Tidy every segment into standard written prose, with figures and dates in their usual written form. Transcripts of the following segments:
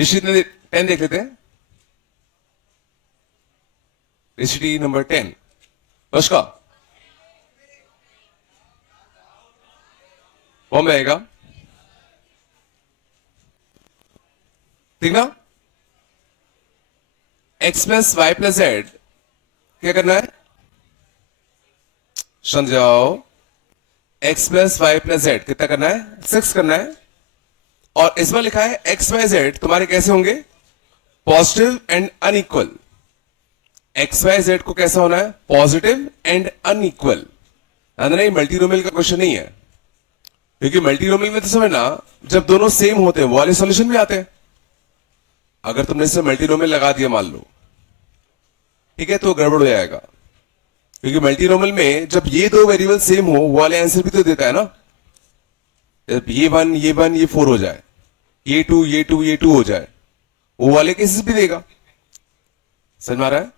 ऋषि 10 देख लेते हैं। ऋषि नंबर 10 उसका बॉम्बे आएगा, ठीक ना। x plus y plus z क्या करना है, समझाओ। x plus y plus z कितना करना है, 6 करना है। और इसमें लिखा है x वाई जेड तुम्हारे कैसे होंगे, positive and unequal. X y z को कैसा होना है, पॉजिटिव एंड अनइक्वल। नहीं, मल्टीनोमियल का क्वेश्चन नहीं है, क्योंकि मल्टीनोमियल में तो समझना जब दोनों सेम होते हैं वो वाले सॉल्यूशन भी आते हैं। अगर तुमने इससे मल्टीनोमियल लगा दिया मान लो, ठीक है, तो गड़बड़ हो जाएगा, क्योंकि मल्टीनोमियल में जब ये दो वेरिएबल सेम हो वो वाले आंसर भी तो देता है ना। जब ये 1 ये 1 ये 4 हो जाए, ये 2 ये 2 ये 2 हो जाए, वो वाले केसेस भी देगा। समझ में आ रहा है।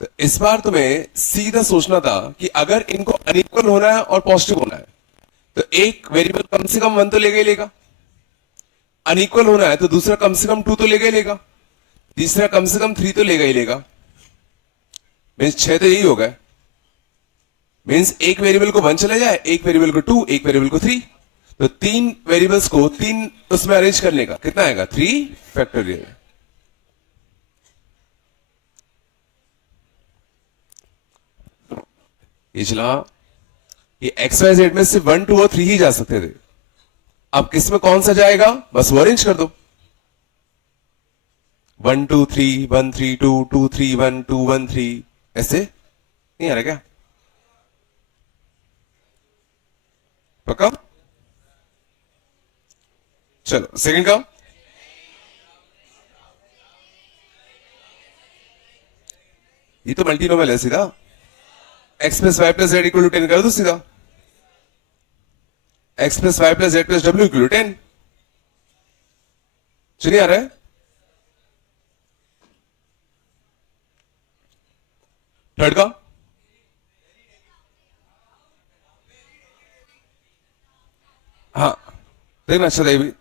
तो इस बार तुम्हें सीधा सोचना था कि अगर इनको अनइक्वल होना है और पॉजिटिव होना है तो एक वेरिएबल कम से कम 1 तो लेगा ही लेगा, अनइक्वल होना है तो दूसरा कम से कम 2 तो लेगा ही लेगा, तीसरा कम से कम 3 तो लेगा ही लेगा। मीन्स 6 तो यही होगा। मीन्स एक वेरिएबल को 1 चला जाए, एक वेरिएबल को 2, एक वेरिएबल को 3, तो 3 वेरिएबल्स को 3 उसमें अरेंज करने का कितना आएगा, 3 फैक्टोरियल। पिछला ये एक्स वाई जेड में सिर्फ 1 2 और 3 ही जा सकते थे, अब किसमें कौन सा जाएगा बस वो अरेंज कर दो। 1 2 3 1 3 2 2 3 1 2 1 3, ऐसे नहीं आ रहा क्या, पक्का। चलो सेकंड का, ये तो मल्टीनोमियल है सीधा, x plus y plus z equal to 10 कर दो सीधा, x plus y plus z plus डब्ल्यू इक्वल टू 10। चलिए आ रहा है। थर्ड का, हाँ देखना अच्छा देवी,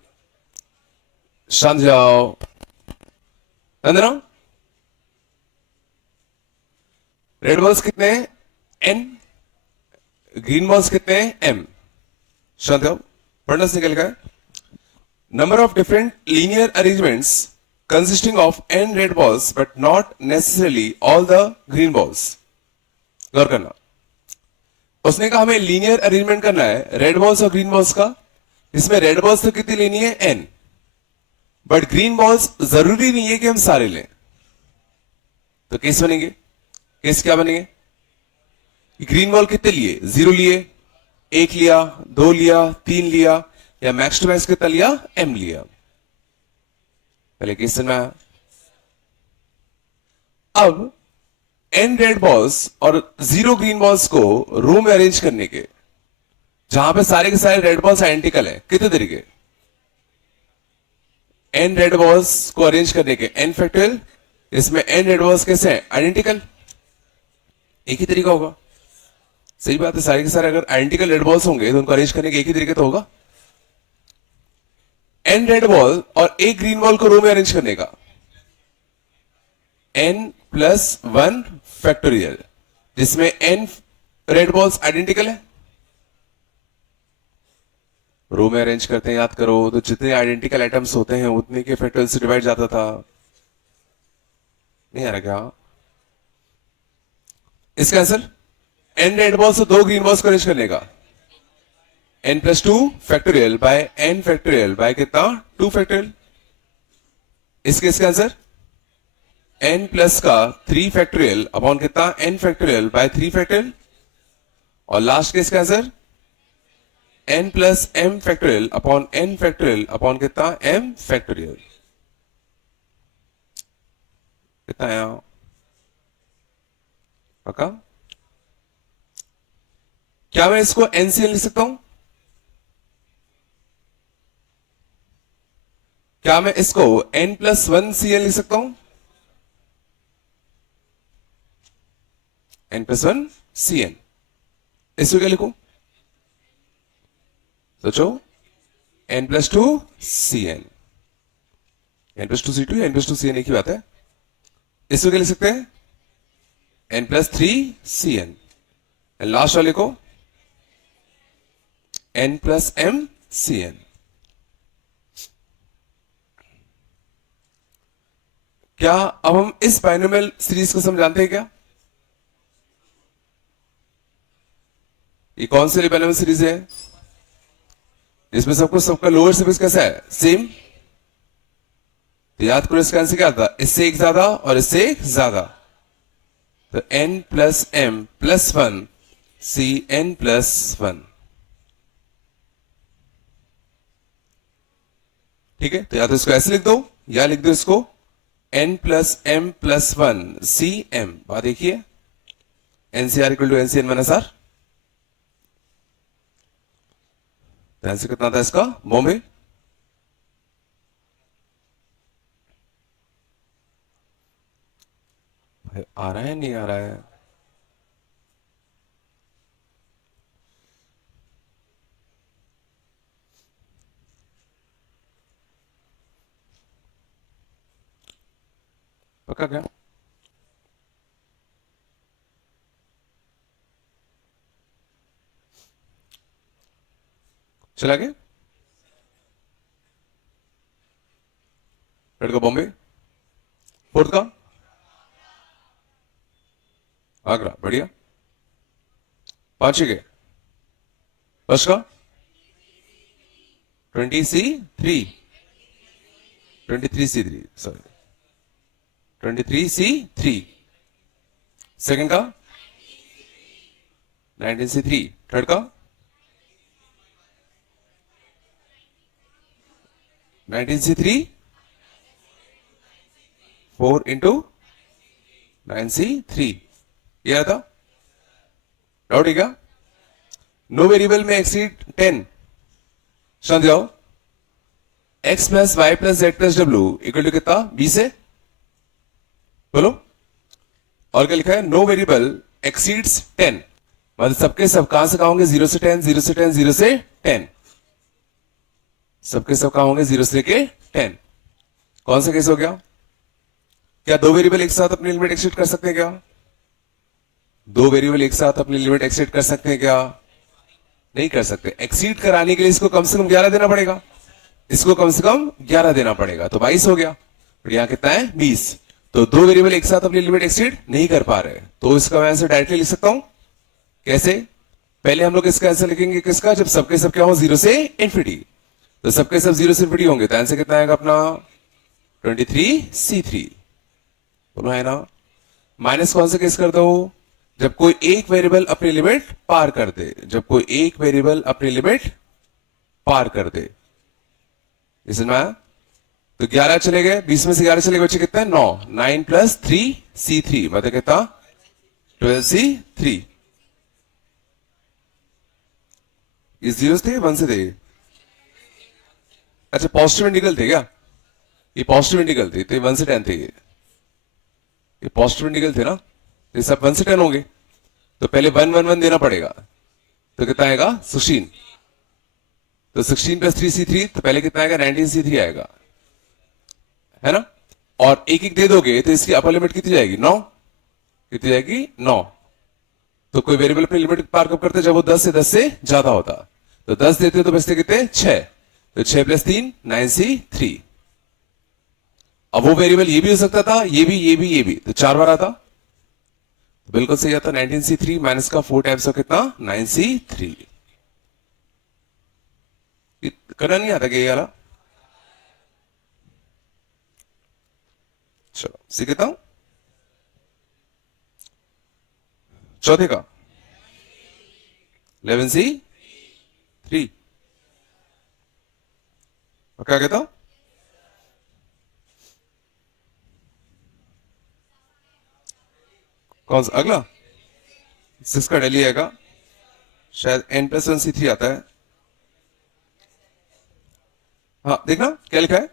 शांत जाओ, अंदर आओ। रेड बॉल्स कितने हैं, एन, ग्रीन बॉल्स कितने हैं, एम। शांत जाओ, पढ़ना से निकल गया। Number of different linear arrangements consisting of n red balls but not necessarily all the green balls. गौर करना, उसने कहा हमें लीनियर अरेंजमेंट करना है रेड बॉल्स और ग्रीन बॉल्स का, इसमें रेड बॉल्स तो कितनी लेनी है, एन, बट ग्रीन बॉल्स जरूरी नहीं है कि हम सारे लें। तो केस बनेंगे, केस क्या बनेंगे, ग्रीन बॉल कितने लिए, 0 लिए, 1 लिया, 2 लिया, 3 लिया, या मैक्स टू मैक्स कितना लिया, एम लिया। पहले केस में आया। अब एन रेड बॉल्स और 0 ग्रीन बॉल्स को रो में अरेंज करने के, जहां पे सारे के सारे रेड बॉल्स आइडेंटिकल है, कितने तरीके, एन रेड बॉल्स को अरेंज करने के एन फैक्टोरियल, इसमें एन रेड बॉल्स कैसे हैं, आइडेंटिकल, एक ही तरीका होगा। सही बात है, सारे के सारे अगर आइडेंटिकल रेड बॉल्स होंगे तो उनको अरेंज करने के एक ही तरीके तो होगा। एन रेड बॉल और एक ग्रीन बॉल को रो में अरेंज करने का, एन प्लस 1 फैक्टोरियल, जिसमें एन रेड बॉल्स आइडेंटिकल है, रो में अरेंज करते हैं, याद करो तो जितने आइडेंटिकल आइटम्स होते हैं उतने के फैक्टोरियल से डिवाइड जाता था। नहीं आ रहा क्या इसका आंसर, एन रेड बॉल्स और 2 ग्रीन बॉल्स को अरेंज करने का, n plus 2 factorial by n factorial by कितना, 2 फैक्टोरियल। इसके इसका आंसर n प्लस का 3 फैक्टोरियल अपॉन कितना, n फैक्टोरियल बाय 3 फैक्टोरियल। और लास्ट के इसका answer n plus m factorial upon n factorial upon कितना, m फैक्टोरियल। कितना आया, पक्का। क्या मैं इसको NCL लिख सकता हूं, क्या मैं इसको n प्लस 1 CL लिख सकता हूं, n प्लस 1 CN, इसको क्या लिखूं, सोचो, n plus 2 CN। N plus two C two या N plus two C N एक ही बात है। इसको क्या लिख सकते हैं, N plus three C N, last वाले को N plus M C N. क्या अब हम इस बाइनोमियल सीरीज को समझाते हैं क्या? ये कौन सी बाइनोमियल सीरीज है इसमें सबको सबका लोअर सर्फेस कैसा है, सेम। तो याद करो इसका आंसर क्या था, इससे एक ज्यादा और इससे एक ज्यादा। तो n plus m plus one c n plus one. ठीक है, तो या तो इसको ऐसे लिख दो या लिख दो इसको n plus m plus one c m. बात देखिए, nCr equal to nCn minus r. Answer कितना था इसका, बॉम्बे। भाई आ रहा है नहीं आ रहा है? पक्का क्या? चला गया रेड का बॉम्बे, फोर्थ का आगरा, बढ़िया। पांचवी के फर्स्ट का 20C3, 23C3, sorry 23C3। Second का 19C3। थर्ड का 19C3 4 इंटू 9C3। ये आता डाउट है क्या? नो वेरिएबल में एक्सीड 10 समझ जाओ, x plus y plus z plus डब्ल्यू इक्वल टू कितना, 20 है, बोलो। और क्या लिखा है, नो वेरिएबल एक्सीड्स 10, मतलब सबके सब कहां से कहां होंगे, 0 से 10, 0 से 10, 0 से 10, सबके सब कहां होंगे 0 से लेके 10। कौन सा केस हो गया? क्या दो वेरिएबल एक साथ अपनी लिमिट एक्सीड कर सकते हैं क्या? दो वेरिएबल एक साथ अपनी लिमिट एक्सीड कर सकते हैं क्या? नहीं कर सकते। एक्सीड कराने के लिए इसको कम से कम 11 देना पड़ेगा, इसको कम से कम 11 देना पड़ेगा, तो 22 हो गया। और यहां कितना है, 20। तो दो वेरिएबल एक साथ अपनी लिमिट एक्सीड नहीं कर पा रहे, तो इसका मैं आंसर डायरेक्टली लिख सकता हूं। कैसे? पहले हम लोग इसका आंसर लिखेंगे किसका, जब सबके सब क्या हो, 0 से इंफिनिटी। तो सबके सब 0 से इंफिनिटी होंगे, तो आंसर कितना आएगा अपना 23C3, बोलो है ना। माइनस कौन सा केस कर दो, जब कोई एक वेरिएबल अपनी लिमिट पार कर दे, जब कोई एक वेरिएबल अपनी लिमिट पार कर दे, इसमें तो 11 चले गए, 20 में से 11 चले गए, बच्चे कितना है, 9। 9 प्लस 3C3 मतलब कितना, 12C3। ये जीरो थे, 1 से थे? अच्छा पॉजिटिव इंटीग्रल थे क्या? ये पॉजिटिव इंटीग्रल थे, तो 1 से 10 थे। ये पॉजिटिव इंटीग्रल थे ना, ये सब 1 से 10 होंगे, तो पहले 1 1 1 देना पड़ेगा, तो कितना आएगा 16। तो 16 प्लस 3C3, तो पहले कितना आएगा 19C3 आएगा, है ना। और एक एक दे दोगे तो इसकी अपर लिमिट कितनी जाएगी, 9। कितनी जाएगी, 9। तो कोई वेरिएबल अपनी लिमिट पार कब करते, जब वो 10 से ज्यादा होता। तो 10 देते तो बचते कितने, 6। तो 6 प्लस 3 9C3। अब वो वेरिएबल ये भी हो सकता था, ये भी, ये भी, ये भी, तो 4 बार आता, तो बिल्कुल सही आता। 19C3 माइनस का 4 टाइम्स ऑफ कितना, 9C3। करना नहीं आता क्या ये वाला? चलो सीखता हूं। चौथे का 11C3 क्या कहता हूं, कौन सा अगला, 6 का डेली आएगा, शायद n+1C3 आता है। हाँ देखना क्या लिखा है,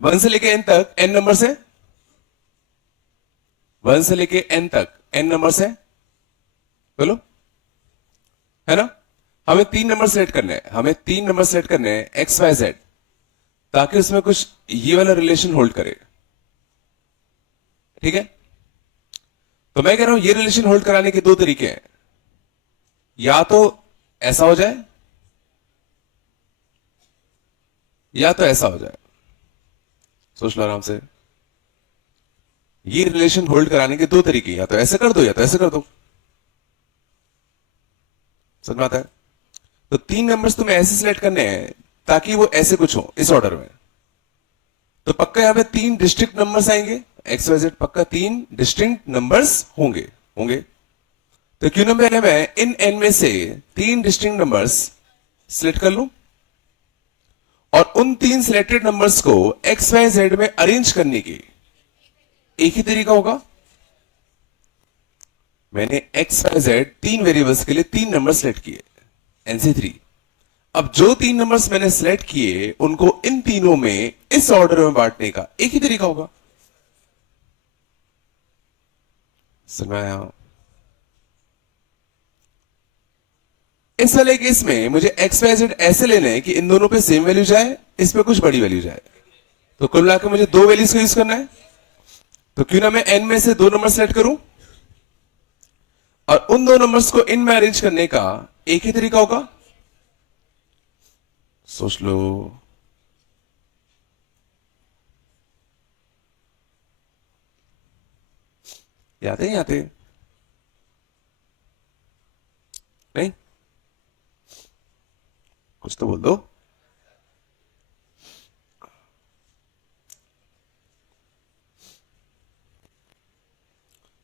1 से लेके n तक n नंबर से, 1 से लेके n तक n नंबर से, बोलो, है ना। हमें 3 नंबर सेलेक्ट करने हैं, हमें 3 नंबर सेलेक्ट करने हैं, x y z। ताकि उसमें कुछ ये वाला रिलेशन होल्ड करे। ठीक है, तो मैं कह रहा हूं ये रिलेशन होल्ड कराने के दो तरीके हैं, या तो ऐसा हो जाए या तो ऐसा हो जाए। सोच लो आराम से, ये रिलेशन होल्ड कराने के दो तरीके, या तो ऐसे कर दो या तो ऐसे कर दो। समझ में आता है? तो तीन नंबर्स तुम्हें ऐसे सिलेक्ट करने हैं ताकि वो ऐसे कुछ हो इस ऑर्डर में। तो पक्का यहां पे तीन डिस्ट्रिक्ट नंबर्स आएंगे, एक्स वाई जेड, पक्का तीन डिस्टिंक्ट नंबर्स होंगे होंगे तो क्यों ना मैं इन एन में से तीन डिस्टिंक्ट नंबर्स सिलेक्ट कर लूं और उन तीन सिलेक्टेड नंबर्स को एक्स वाई जेड में अरेंज करने की एक ही तरीका होगा। मैंने एक्स वाई जेड तीन वेरिएबल्स के लिए तीन नंबर सिलेक्ट किए, NC3। अब जो तीन नंबर्स मैंने सिलेक्ट किए उनको इन तीनों में इस ऑर्डर में बांटने का एक ही तरीका होगा। सुनाया? इस वाले केस में मुझे एक्स वाई जेड ऐसे लेने हैं कि इन दोनों पे सेम वैल्यू जाए, इस पे कुछ बड़ी वैल्यू जाए। तो कुल मिलाकर मुझे दो वैल्यूज को यूज करना है। तो क्यों ना मैं एन में से दो नंबर सेलेक्ट करूं और उन दो नंबर्स को इन में अरेंज करने का एक ही तरीका होगा। सोच लो। याद है? याद है? नहीं? कुछ तो बोल दो।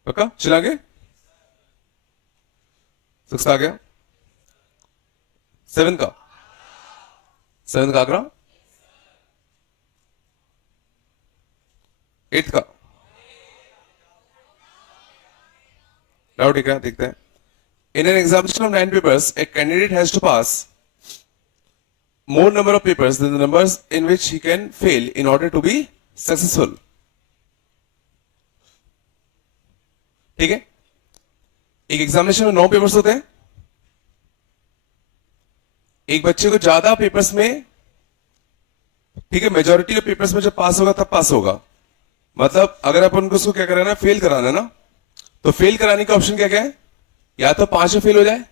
पक्का? चला गए? 6 आ गया? 7 का? 7 का आगरा? 8 का? डाउट है क्या? देखते हैं। In an examination of 9 papers, a candidate has to pass more number of papers than the numbers in which he can fail in order to be successful. ठीक है, एक एग्जामिनेशन में 9 पेपर्स होते हैं। एक बच्चे को ज्यादा पेपर्स में, ठीक है, मेजोरिटी ऑफ पेपर्स में जब पास होगा तब पास होगा। मतलब अगर अपन को उसको क्या कराना है, फेल कराना है ना, तो फेल कराने का ऑप्शन क्या क्या है? या तो 5 में फेल हो जाए,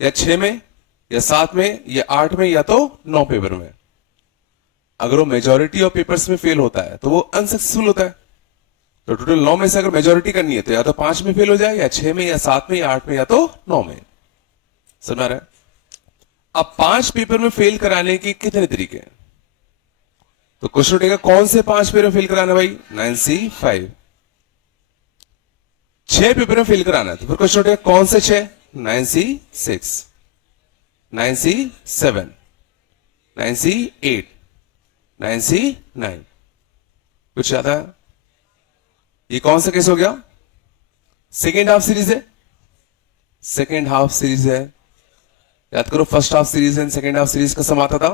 या 6 में, या 7 में, या 8 में, या तो 9 पेपर में। अगर वो मेजोरिटी ऑफ पेपर्स में फेल होता है तो वो अनसक्सेसफुल होता है। तो टोटल 9 में से अगर मेजोरिटी करनी है तो या तो 5 में फेल हो जाए, या 6 में, या 7 में, या 8 में, या तो 9 में। समझ आ रहा है? अब 5 पेपर में फेल कराने के कितने तरीके हैं? तो क्वेश्चन उठेगा कौन से 5 पेपर में फेल कराना भाई? 9C5। 6 पेपर में फेल कराना है तो फिर क्वेश्चन उठेगा कौन से 6? 9C6, 9C7, 9C8, 9C9। कुछ याद है? ये कौन सा केस हो गया? सेकेंड हाफ सीरीज है, सेकेंड हाफ सीरीज है। याद करो, first half series and second half series का सम आता था।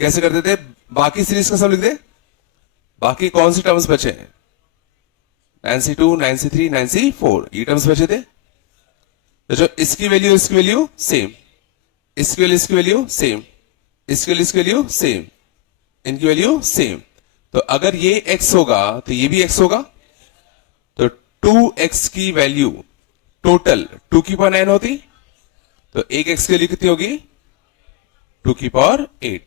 कैसे करते थे? बाकी सीरीज का सम लिख दे, बाकी कौन सी टर्म्स बचे हैं? 9C2, 9C3, 9C4, ये टर्म्स बचे थे। तो जो इसकी वैल्यू सेम, इसकी वैल्यू सेम, इसकी वैल्यू सेम, इनकी वैल्यू सेम। तो अगर ये x होगा तो ये भी x होगा। तो 2x की वैल्यू टोटल 2 की पावर 9 होती, तो एक x की वैल्यू कितनी होगी? 2 की पावर 8।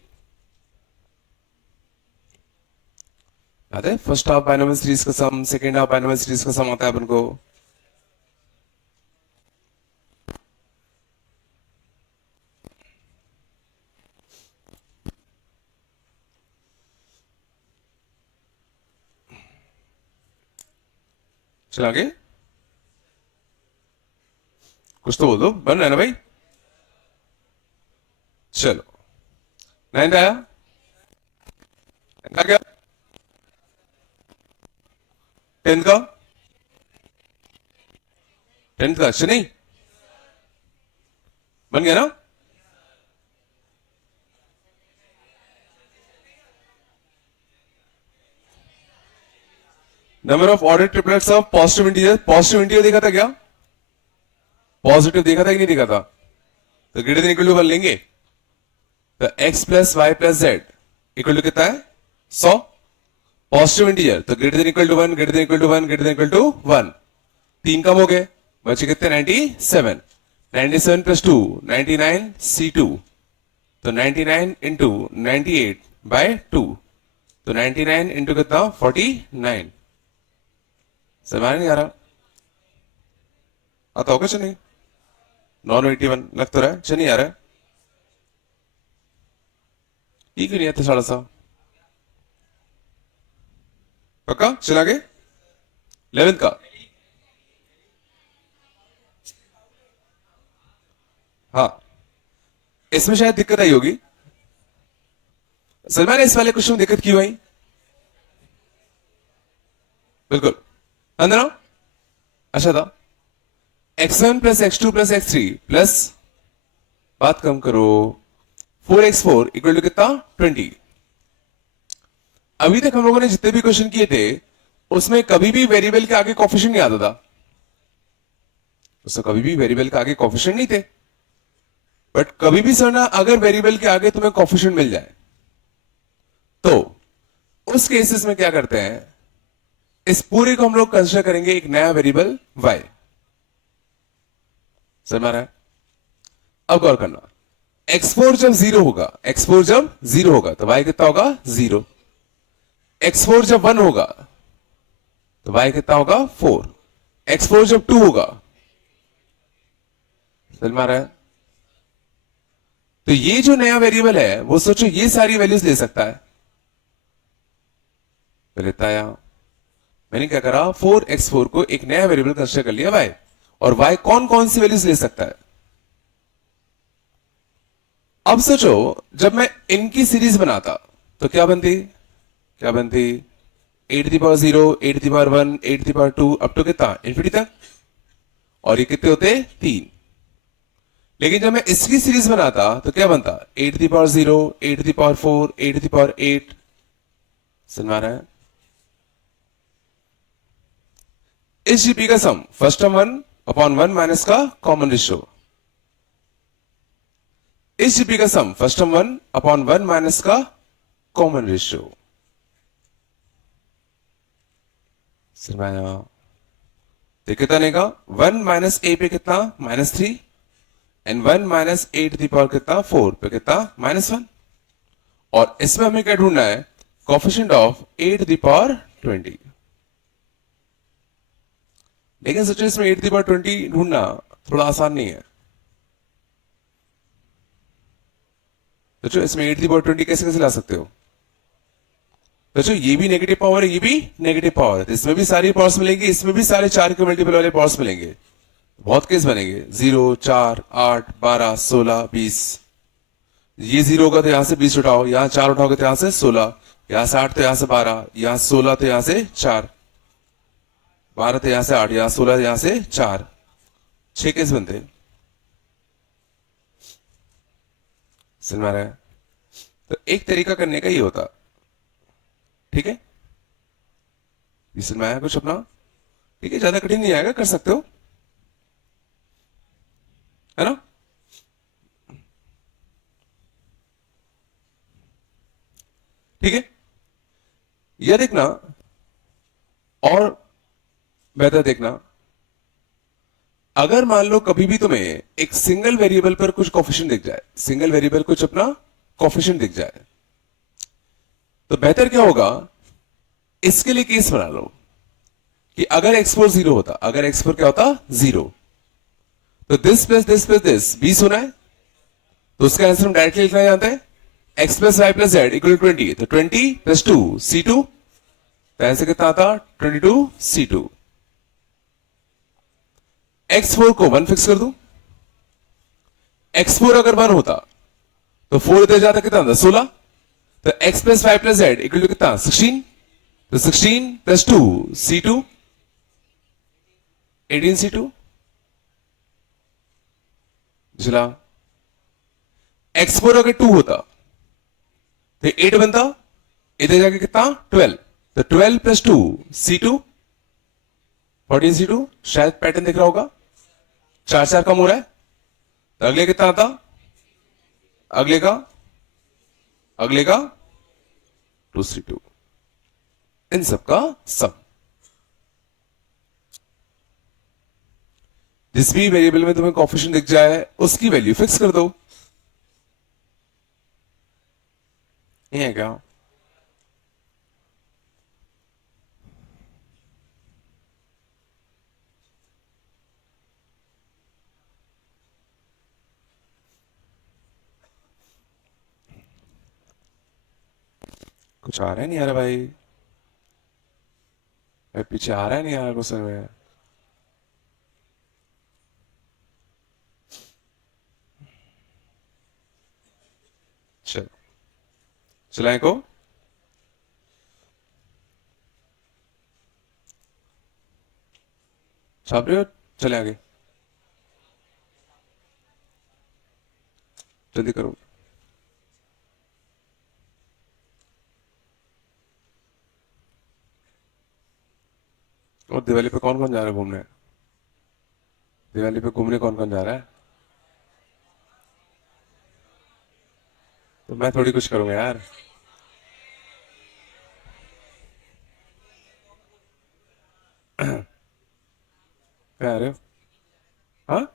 याद है? फर्स्ट हाफ बाइनोमियल सीरीज का सम, सेकेंड हाफ बाइनोमियल सीरीज का सम आता है अपन को। चल आगे, कुछ तो बोल दो। बन रहा है ना भाई? चलो, 9 आया, आ गया। 10 का, 10 का अच्छा नहीं बन गया ना? Number of order triplets of positive integer. Positive integer देखा था क्या? पॉजिटिव देखा था कि नहीं देखा था? तो ग्रेटर देन इक्वल टू 1 लेंगे। तो x plus y plus z equal to कितना है 100, पॉजिटिव इंटीजर तो greater than equal to 1, greater than equal to 1, greater than equal to 1, 3 कम हो गए, बचे कितने 97, 97 प्लस 2 99 C2, तो 99 इंटू 98 बाय 2, तो 99 इंटू कितना 49, समझ नहीं आ रहा, आता होगा चलिए, 981 लग तो रहा है, चलिए आ रहा है, ये क्यों नहीं आता 7.5, पक्का चला गए 11th का, हाँ इसमें शायद दिक्कत आई होगी सलमान, इस वाले क्वेश्चन में दिक्कत क्यों आई, बिल्कुल अंदर आओ, अच्छा था x1 plus x2 plus x3 plus, बात कम करो, 4x4 इक्वल टू कितना 20। अभी तक हम लोगों ने जितने भी क्वेश्चन किए थे उसमें कभी भी वेरिएबल के आगे कोफिशिएंट नहीं आता था, उसमें कभी भी वेरिएबल के आगे कोफिशिएंट नहीं थे, बट कभी भी सर ना अगर वेरिएबल के आगे तुम्हें कोफिशिएंट मिल जाए तो उस केसेस में क्या करते हैं, इस पूरे को हम लोग कंसीडर करेंगे एक नया वेरिएबल y, समझ आ रहा है, अब गौर करना, x4 जब 0 होगा, x4 जब 0 होगा तो y कितना होगा 0, x4 जब 1 होगा तो y कितना होगा 4, x4 जब 2 होगा, समझ में आ रहा है, तो ये जो नया वेरिएबल है वो सोचो ये सारी वैल्यूज ले सकता है, लेता है, मैंने क्या करा 4x4 को एक नया वेरिएबल कंसीडर कर लिया y, और y कौन कौन सी वैल्यूज ले सकता है, अब सोचो जब मैं इनकी सीरीज बनाता तो क्या बनती 8 की पावर 0, 8 की पावर 1, 8 की पावर 2 अप टू कितना इन्फिनिटी तक, और ये कितने होते 3, लेकिन जब मैं इसकी सीरीज बनाता तो क्या बनता 8 की पावर 0, 8 की पावर 4, 8 की पावर 8, समझ रहा है, इस जीपी का सम फर्स्ट टर्म 1 अपॉन 1 माइनस का कॉमन रेशियो, इस जीपी का सम फर्स्ट टर्म 1 अपॉन 1 माइनस का कॉमन रेशियो, तो कितना लेगा 1 माइनस ए पे कितना -3 एंड 1 माइनस 8 की पावर कितना 4 पे कितना -1, और इसमें हमें क्या ढूंढना है कोफिशिएंट ऑफ 8 की पावर 20, लेकिन सोचो इसमें 8 की पावर 20 ढूंढना थोड़ा आसान नहीं है, सोचो इसमें 8 की पावर 20 कैसे कैसे ला सकते हो, सोचो ये भी नेगेटिव पावर है, ये भी नेगेटिव पावर है, तो इसमें भी सारी पावर्स मिलेंगी, इसमें भी सारे 4 के मल्टीपल वाले पावर्स मिलेंगे, बहुत केस बनेंगे 0, 4, 8, 12, 16, 20, ये 0 होगा तो यहां से 20 उठाओ, यहां 4 उठाओगे तो यहां से 16, यहां से 8 तो यहां से 12, यहां 16 तो यहां से 4, 12 तो यहां से 8, यहां 16 यहां से 4, 6 केस बनते, समझ में आ रहा है, तो एक तरीका करने का ये होता, ठीक है, समझ में आया कुछ अपना, ठीक है, ज्यादा कठिन नहीं आएगा, कर सकते हो, है ना, ठीक है, यह देखना और बेहतर देखना, अगर मान लो कभी भी तुम्हें एक सिंगल वेरिएबल पर कुछ कोफिशिएंट दिख जाए, सिंगल वेरिएबल कुछ अपना कोफिशिएंट दिख जाए, तो बेहतर क्या होगा, इसके लिए केस बना लो कि अगर x4 0 होता, अगर x4 क्या होता 0, तो this plus this plus this 20 होना है, तो उसका आंसर हम डायरेक्टली लिखना जानते हैं x plus y plus z equal 20, तो 20 प्लस 2 C2, तो आंसर कितना आता 22 C2, x4 को 1 फिक्स कर दूं, x4 अगर 1 होता तो 4 इधर जाता कितना होता 16, तो x plus y plus z equal to कितना 16, तो 16 प्लस 2 C2, 18 C2, चला, x4 अगर 2 होता तो 8 बनता, इधर जाके कितना 12, तो 12 प्लस 2 C2, 14 C2, शायद पैटर्न दिख रहा होगा, 4 4 कम हो रहा है, तो अगले कितना आता, अगले का 2c2, इन सबका सम। जिस भी वेरिएबल में तुम्हें कोएफिशिएंट दिख जाए उसकी वैल्यू फिक्स कर दो। ये है क्या? कुछ आ रहा है नहीं आ रहा भाई? पीछे आ रहा है नहीं आ रहा क्वेश्चन में? चलो चलाएं को। छाप रहे हो? चले आगे, जल्दी करो। और दिवाली पे कौन कौन जा रहा है घूमने? दिवाली पे घूमने कौन कौन जा रहा है? तो मैं थोड़ी कुछ करूंगा यार। क्या आ रहे हो? हाँ,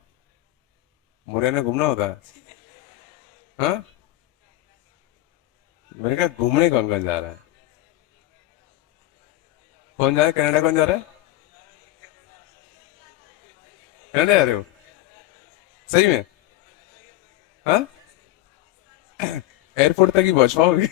मुरैना घूमना होता है? हाँ, मैंने कहा घूमने कौन कौन जा रहा है? कौन जा रहा है? कनाडा कौन जा रहा है? कनाडा जा रहे हो? सही में? हाँ, एयरपोर्ट तक ही पहुंच पाओगे?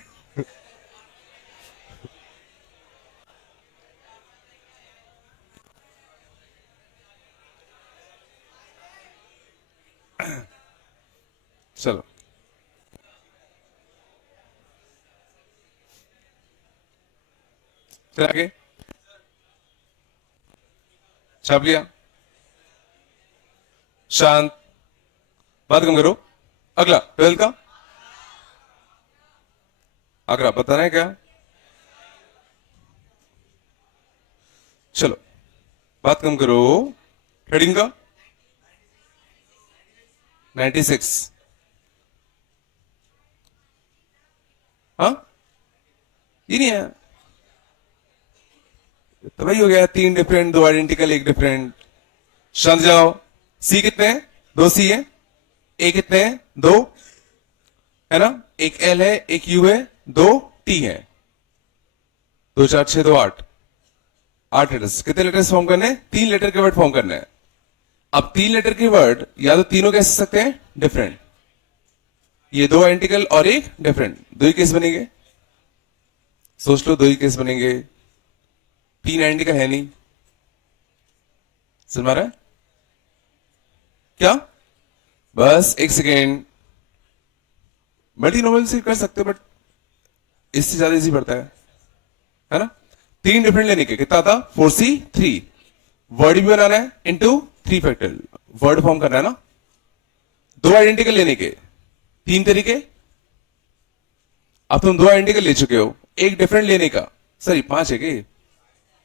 चलो चल आगे, छाप लिया। शांत, बात कम करो। अगला 12 का आंकड़ा बताना है क्या? चलो बात कम करो। हेडिंग का 96। हाँ, ये नहीं है तो वही हो गया, 3 डिफरेंट, 2 आइडेंटिकल, 1 डिफरेंट। शांत जाओ। सी कितने हैं? 2 सी है। ए कितने हैं? 2 है ना। एक एल है, एक यू है, 2 टी है। 2 4 6 2 8, 8 लेटर्स। कितने लेटर्स फॉर्म करने हैं? 3 लेटर के वर्ड फॉर्म करने हैं। अब 3 लेटर के वर्ड या तो तीनों कैसे सकते हैं? डिफरेंट। ये 2 आइडेंटिकल और 1 डिफरेंट, 2 ही केस बनेंगे। सोच लो 2 ही केस बनेंगे, 3 आइडेंटिकल है नहीं। समझ रहा है क्या? बस एक सेकेंड। मल्टी नोबल से कर सकते हो बट इससे ज्यादा इजी पड़ता है ना। 3 डिफरेंट लेने के कितना था? 4c3। वर्ड भी बनाना है इनटू 3 फैक्टोरियल, वर्ड फॉर्म करना है ना। 2 आइडेंटिकल लेने के 3 तरीके। अब तुम 2 आइडेंटिकल ले चुके हो, एक डिफरेंट लेने का, सॉरी 5 है कि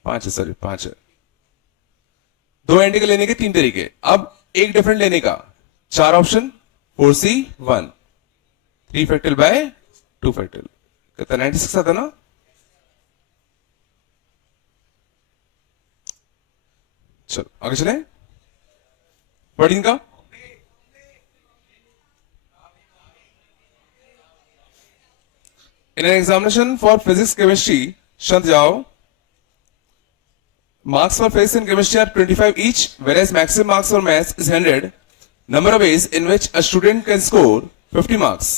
5 है, सॉरी 5 है। 2 आइडेंटिकल लेने के 3 तरीके, अब एक डिफरेंट लेने का 4 option. 4c1, 3 factorial by 2 factorial, कितना? 96 आता ना। चलो आगे चले। वर्डिंग का in an examination for physics chemistry, शांत जाओ, marks for physics and chemistry are 25 each, whereas maximum marks for maths is 100. Number of ways in which a student can score 50 marks.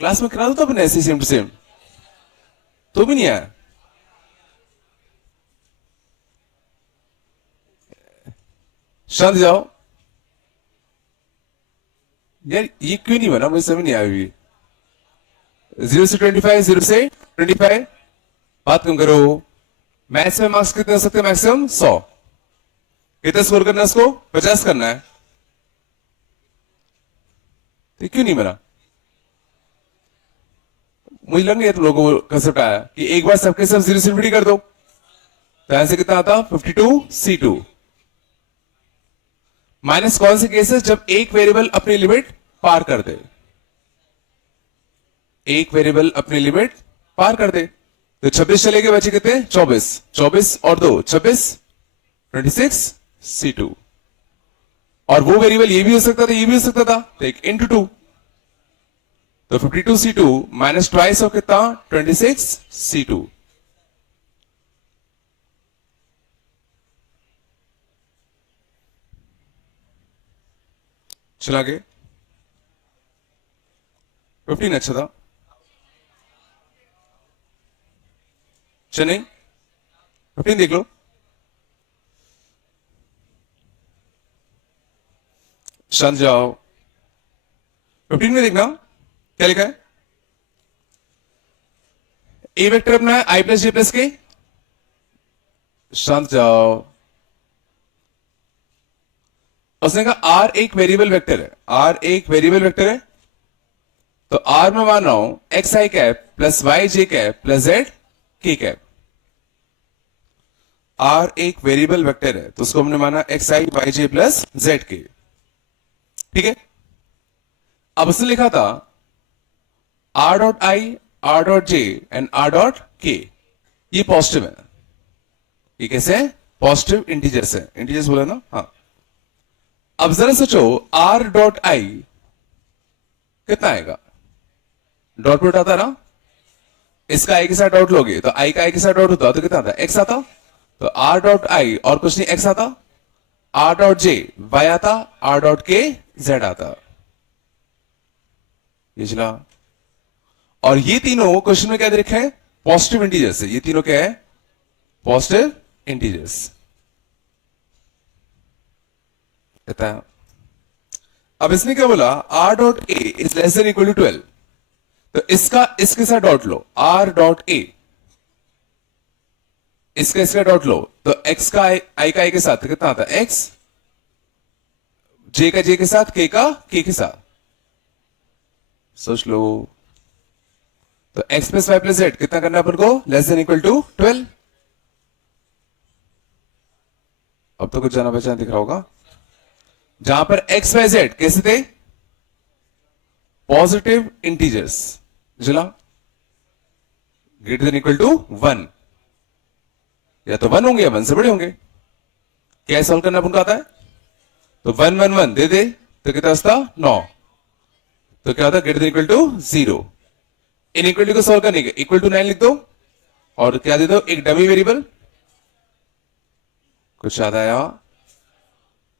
Class में करा दो तो अपने ऐसे same to same, तो भी नहीं आया। शांत जाओ यार, ये क्यों नहीं बना? मुझे समझ नहीं आया अभी। 0 से 25, 0 से 25, बात कम करो। मैथ्स में मार्क्स कितने हो सकते हैं? मैक्सिमम 100। कितना स्कोर करना है इसको? 50 करना है। तो क्यों नहीं बना? मुझे लग नहीं है तुम लोगों को कंसेप्ट आया कि एक बार सबके सब 0 से इन्फिनिटी कर दो, तो आंसर कितना आता? 52c2। माइनस कौन से केसेस? जब एक वेरिएबल अपनी लिमिट पार कर दे। एक वेरिएबल अपनी लिमिट पार कर दे। तो 26 चले गए, बचे कितने? 24। 24 और 2 26, 26 C2। और वो वेरिएबल ये भी हो सकता था, ये भी हो सकता था, तो एक इंटू 2, तो 52 C2 माइनस ट्वाइस ऑफ कितना? 26 C2। चला गए 15 अच्छा था। चेन्नई 15 देख लो। शांत जाओ। 15 में देखना क्या लिखा है। ए वेक्टर अपना है आई प्लस जे प्लस के। शांत जाओ। उसने कहा आर एक वेरिएबल वेक्टर है, आर एक वेरिएबल वेक्टर है, तो आर में मान रहा हूं एक्स आई कैप प्लस वाई जे कैप प्लस जेड के कैप। आर एक वेरिएबल वेक्टर है तो उसको हमने माना एक्स आई वाई जे प्लस जेड के। ठीक है, अब उसने लिखा था R dot I, R dot J and R dot के, ये पॉजिटिव है। ये कैसे है? पॉजिटिव इंटीजर्स है। इंटीजर्स बोला ना? हाँ। अब जरा सोचो आर डॉट आई कितना आएगा? डॉट प्रोडक्ट आता ना, इसका आई के साथ डॉट लोगे तो आई का आई के साथ डॉट होता तो कितना आता? एक्स आता। तो आर डॉट आई और कुछ नहीं एक्स आता, आर डॉट जे वाई आता, आर डॉट के जेड आता। ये चला। और ये तीनों क्वेश्चन में क्या दे रखे हैं? पॉजिटिव इंटीजर्स है। ये तीनों क्या है? Positive integers. कहता है अब इसने क्या बोला? R dot a is less than equal to 12, तो इसका इसके साथ डॉट लो, आर डॉट ए, इसका डॉट लो, तो एक्स का आई का आई के साथ कितना आता? एक्स, जे का जे के साथ, के का के के साथ। सोच लो। तो x plus y plus z कितना करना है अपन को? Less than equal to 12। अब तो कुछ जाना पहचान दिख रहा होगा। जहां पर एक्स वाई जेड कैसे थे? Positive integers. जिला ग्रेटर देन इक्वल टू 1, या तो 1 होंगे या 1 से बड़े होंगे। क्या सॉल्व करना अपन को आता है? तो 1 1 1 दे दे तो कितना बचता? 9। तो क्या होता है? Greater than equal to 0। Inequality को सॉल्व करने के इक्वल टू 9 लिख दो और क्या दे दो? एक डमी वेरिएबल। कुछ याद आया?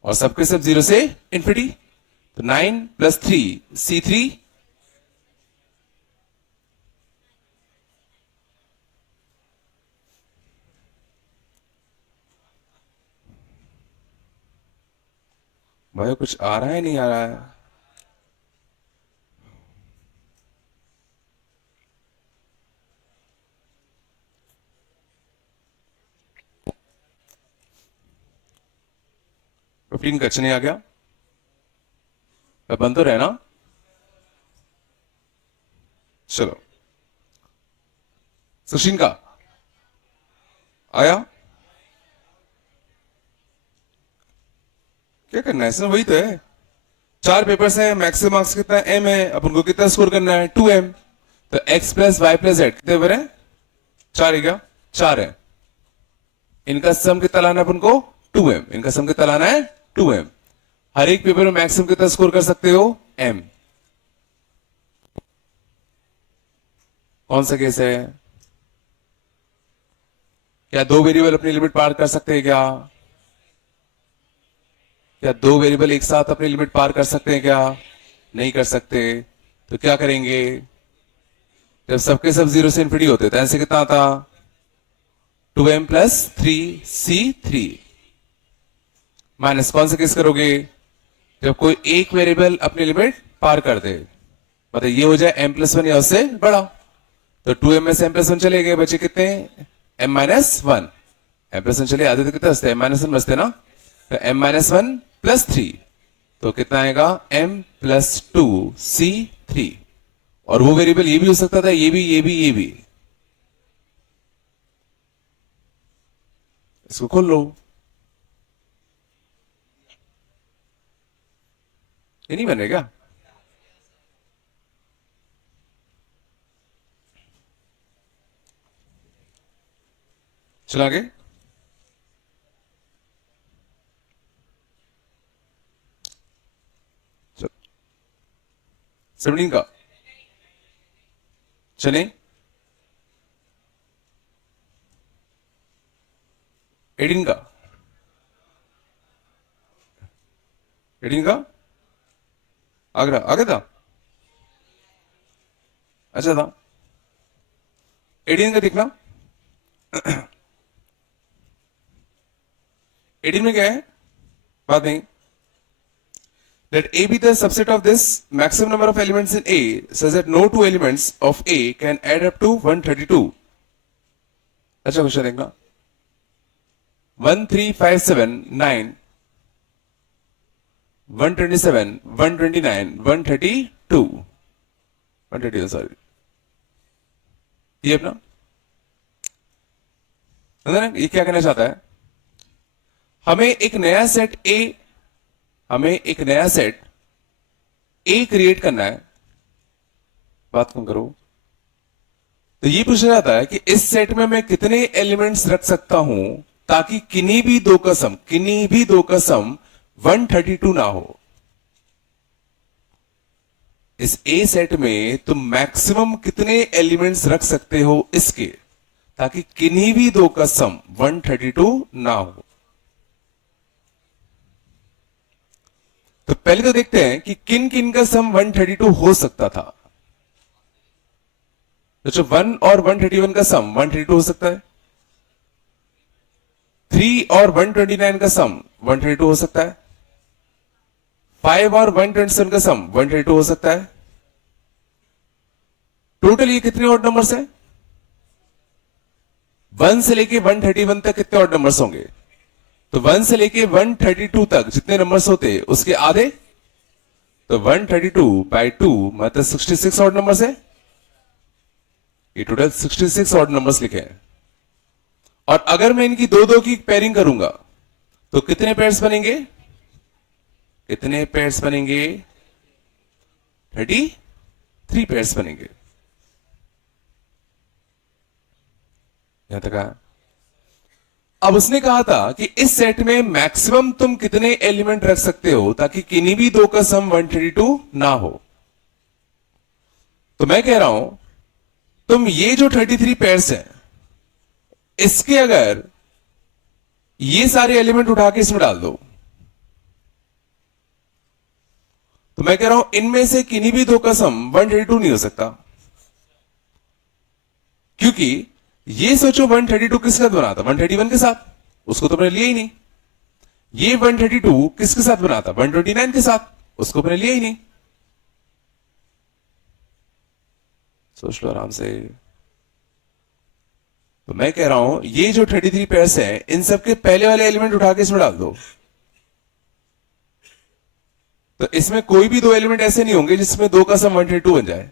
और सबके सब 0 से इंफिनिटी। तो 9 प्लस 3 C3, भाई कुछ आ रहा है नहीं आ रहा है? फिफ्टीन का नहीं आ गया? बंद तो रहना। चलो सुशीन का आया? क्या करना है इसमें? वही तो है। 4 पेपर्स हैं, मैक्सिमम मार्क्स कितना एम है, अपन को कितना स्कोर करना है? 2m। तो x plus y plus z कितने बने? 4 है क्या? 4 है। इनका सम कितना लाना है अपन को? 2m। इनका सम कितना लाना है? 2m। हर एक पेपर में मैक्सिमम कितना स्कोर कर सकते हो? m। कौन सा केस है? क्या दो वेरिएबल अपनी लिमिट पार कर सकते हैं क्या? क्या दो वेरिएबल एक साथ अपनी लिमिट पार कर सकते हैं क्या? नहीं कर सकते। तो क्या करेंगे? जब सबके सब 0 से इंफिनिटी होते तो ऐसे कितना आता? 2m प्लस 3c3 माइनस कौन सा केस करोगे? जब कोई एक वेरिएबल अपनी लिमिट पार कर दे, मतलब ये हो जाए m+1 या उससे बड़ा, तो 2m में से m+1 चले गए, बचे कितने? m-1। m+1 चले आधे तो कितना बचते? m-1 बचते ना। तो m-1 प्लस 3, तो कितना आएगा? m+2c3। और वो वेरिएबल ये भी हो सकता था, ये भी, ये भी, ये भी। इसको खोल लो। ये नहीं बनेगा? चला आगे। चल 17 का चले, 18 का, 18 का आगरा आगे था, अच्छा था। 18 का देखना, 18 में क्या है, बात नहीं। Let A be the subset of this maximum number of elements in A such that no two elements of A can add up to 132. अच्छा क्वेश्चन देखना, 1 3 5 7 9 127 129 132 132 सॉरी, ये अपना ये क्या कहना चाहता है, हमें एक नया सेट ए, हमें एक नया सेट ए क्रिएट करना है, बात कम करो। तो ये पूछा जाता है कि इस सेट में मैं कितने एलिमेंट्स रख सकता हूं ताकि किन्हीं भी दो का सम 132 ना हो। इस ए सेट में तुम मैक्सिमम कितने एलिमेंट्स रख सकते हो इसके, ताकि किन्हीं भी दो का सम 132 ना हो। तो पहले तो देखते हैं कि किन किन का सम 132 हो सकता था। तो 1 और 131 का सम 132 हो सकता है, 3 और 129 का सम 132 हो सकता है, 5 और 127 का सम 132 हो सकता है। टोटल ये कितने ऑड नंबर्स हैं, 1 से लेके 131 तक कितने ऑड नंबर्स होंगे, तो 1 से लेके 132 तक जितने नंबर्स होते उसके आधे, तो 132 बाई 2 मतलब 66 ऑड नंबर्स है। ये टोटल 66 ऑड नंबर्स लिखे हैं। और अगर मैं इनकी दो दो की पेयरिंग करूंगा तो कितने पेयर्स बनेंगे, कितने पेयर्स बनेंगे, 33 पेयर्स बनेंगे। यहां तक आया। अब उसने कहा था कि इस सेट में मैक्सिमम तुम कितने एलिमेंट रख सकते हो ताकि किन्हीं भी दो का सम 132 ना हो। तो मैं कह रहा हूं तुम ये जो 33 पेयर्स हैं इसके अगर ये सारे एलिमेंट उठा के इसमें डाल दो, तो मैं कह रहा हूं इनमें से किन्हीं भी दो का सम 132 नहीं हो सकता, क्योंकि ये सोचो 132 किसके साथ बना था, 131 के साथ, उसको तो मैंने लिया ही नहीं। ये 132 किसके साथ बना था, 129 के साथ, उसको मैंने लिया ही नहीं। सोच लो आराम से। तो मैं कह रहा हूं ये जो 33 पेयर्स हैं इन सबके पहले वाले एलिमेंट उठा के इसमें डाल दो, तो इसमें कोई भी दो एलिमेंट ऐसे नहीं होंगे जिसमें दो का सम 132 बन जाए।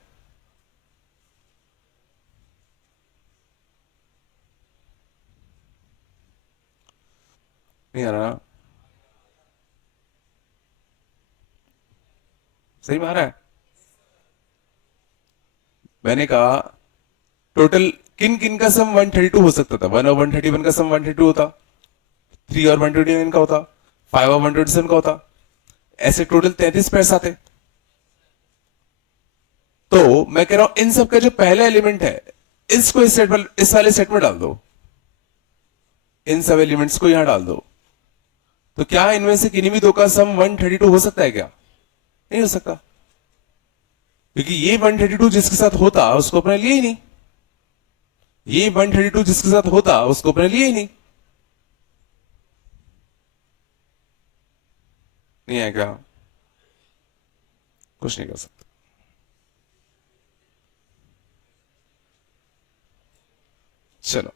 नहीं आ रहा, सही में आ रहा है। मैंने कहा टोटल किन किन का सम 132 हो सकता था, 1 और 131 का सम 132 होता, 3 और 129 का होता, 5 और 127 का होता, ऐसे टोटल 33 पेयर्स आते। तो मैं कह रहा हूं इन सब का जो पहला एलिमेंट है इसको इस सेट में, इस वाले सेट में डाल दो, इन सब एलिमेंट्स को यहां डाल दो। तो क्या इनमें से किन्हीं भी दो का सम 132 हो सकता है क्या, नहीं हो सकता, क्योंकि ये 132 जिसके साथ होता उसको अपने लिए ही नहीं, ये 132 जिसके साथ होता उसको अपने लिए ही नहीं। नहीं है क्या, कुछ नहीं कर सकता। चलो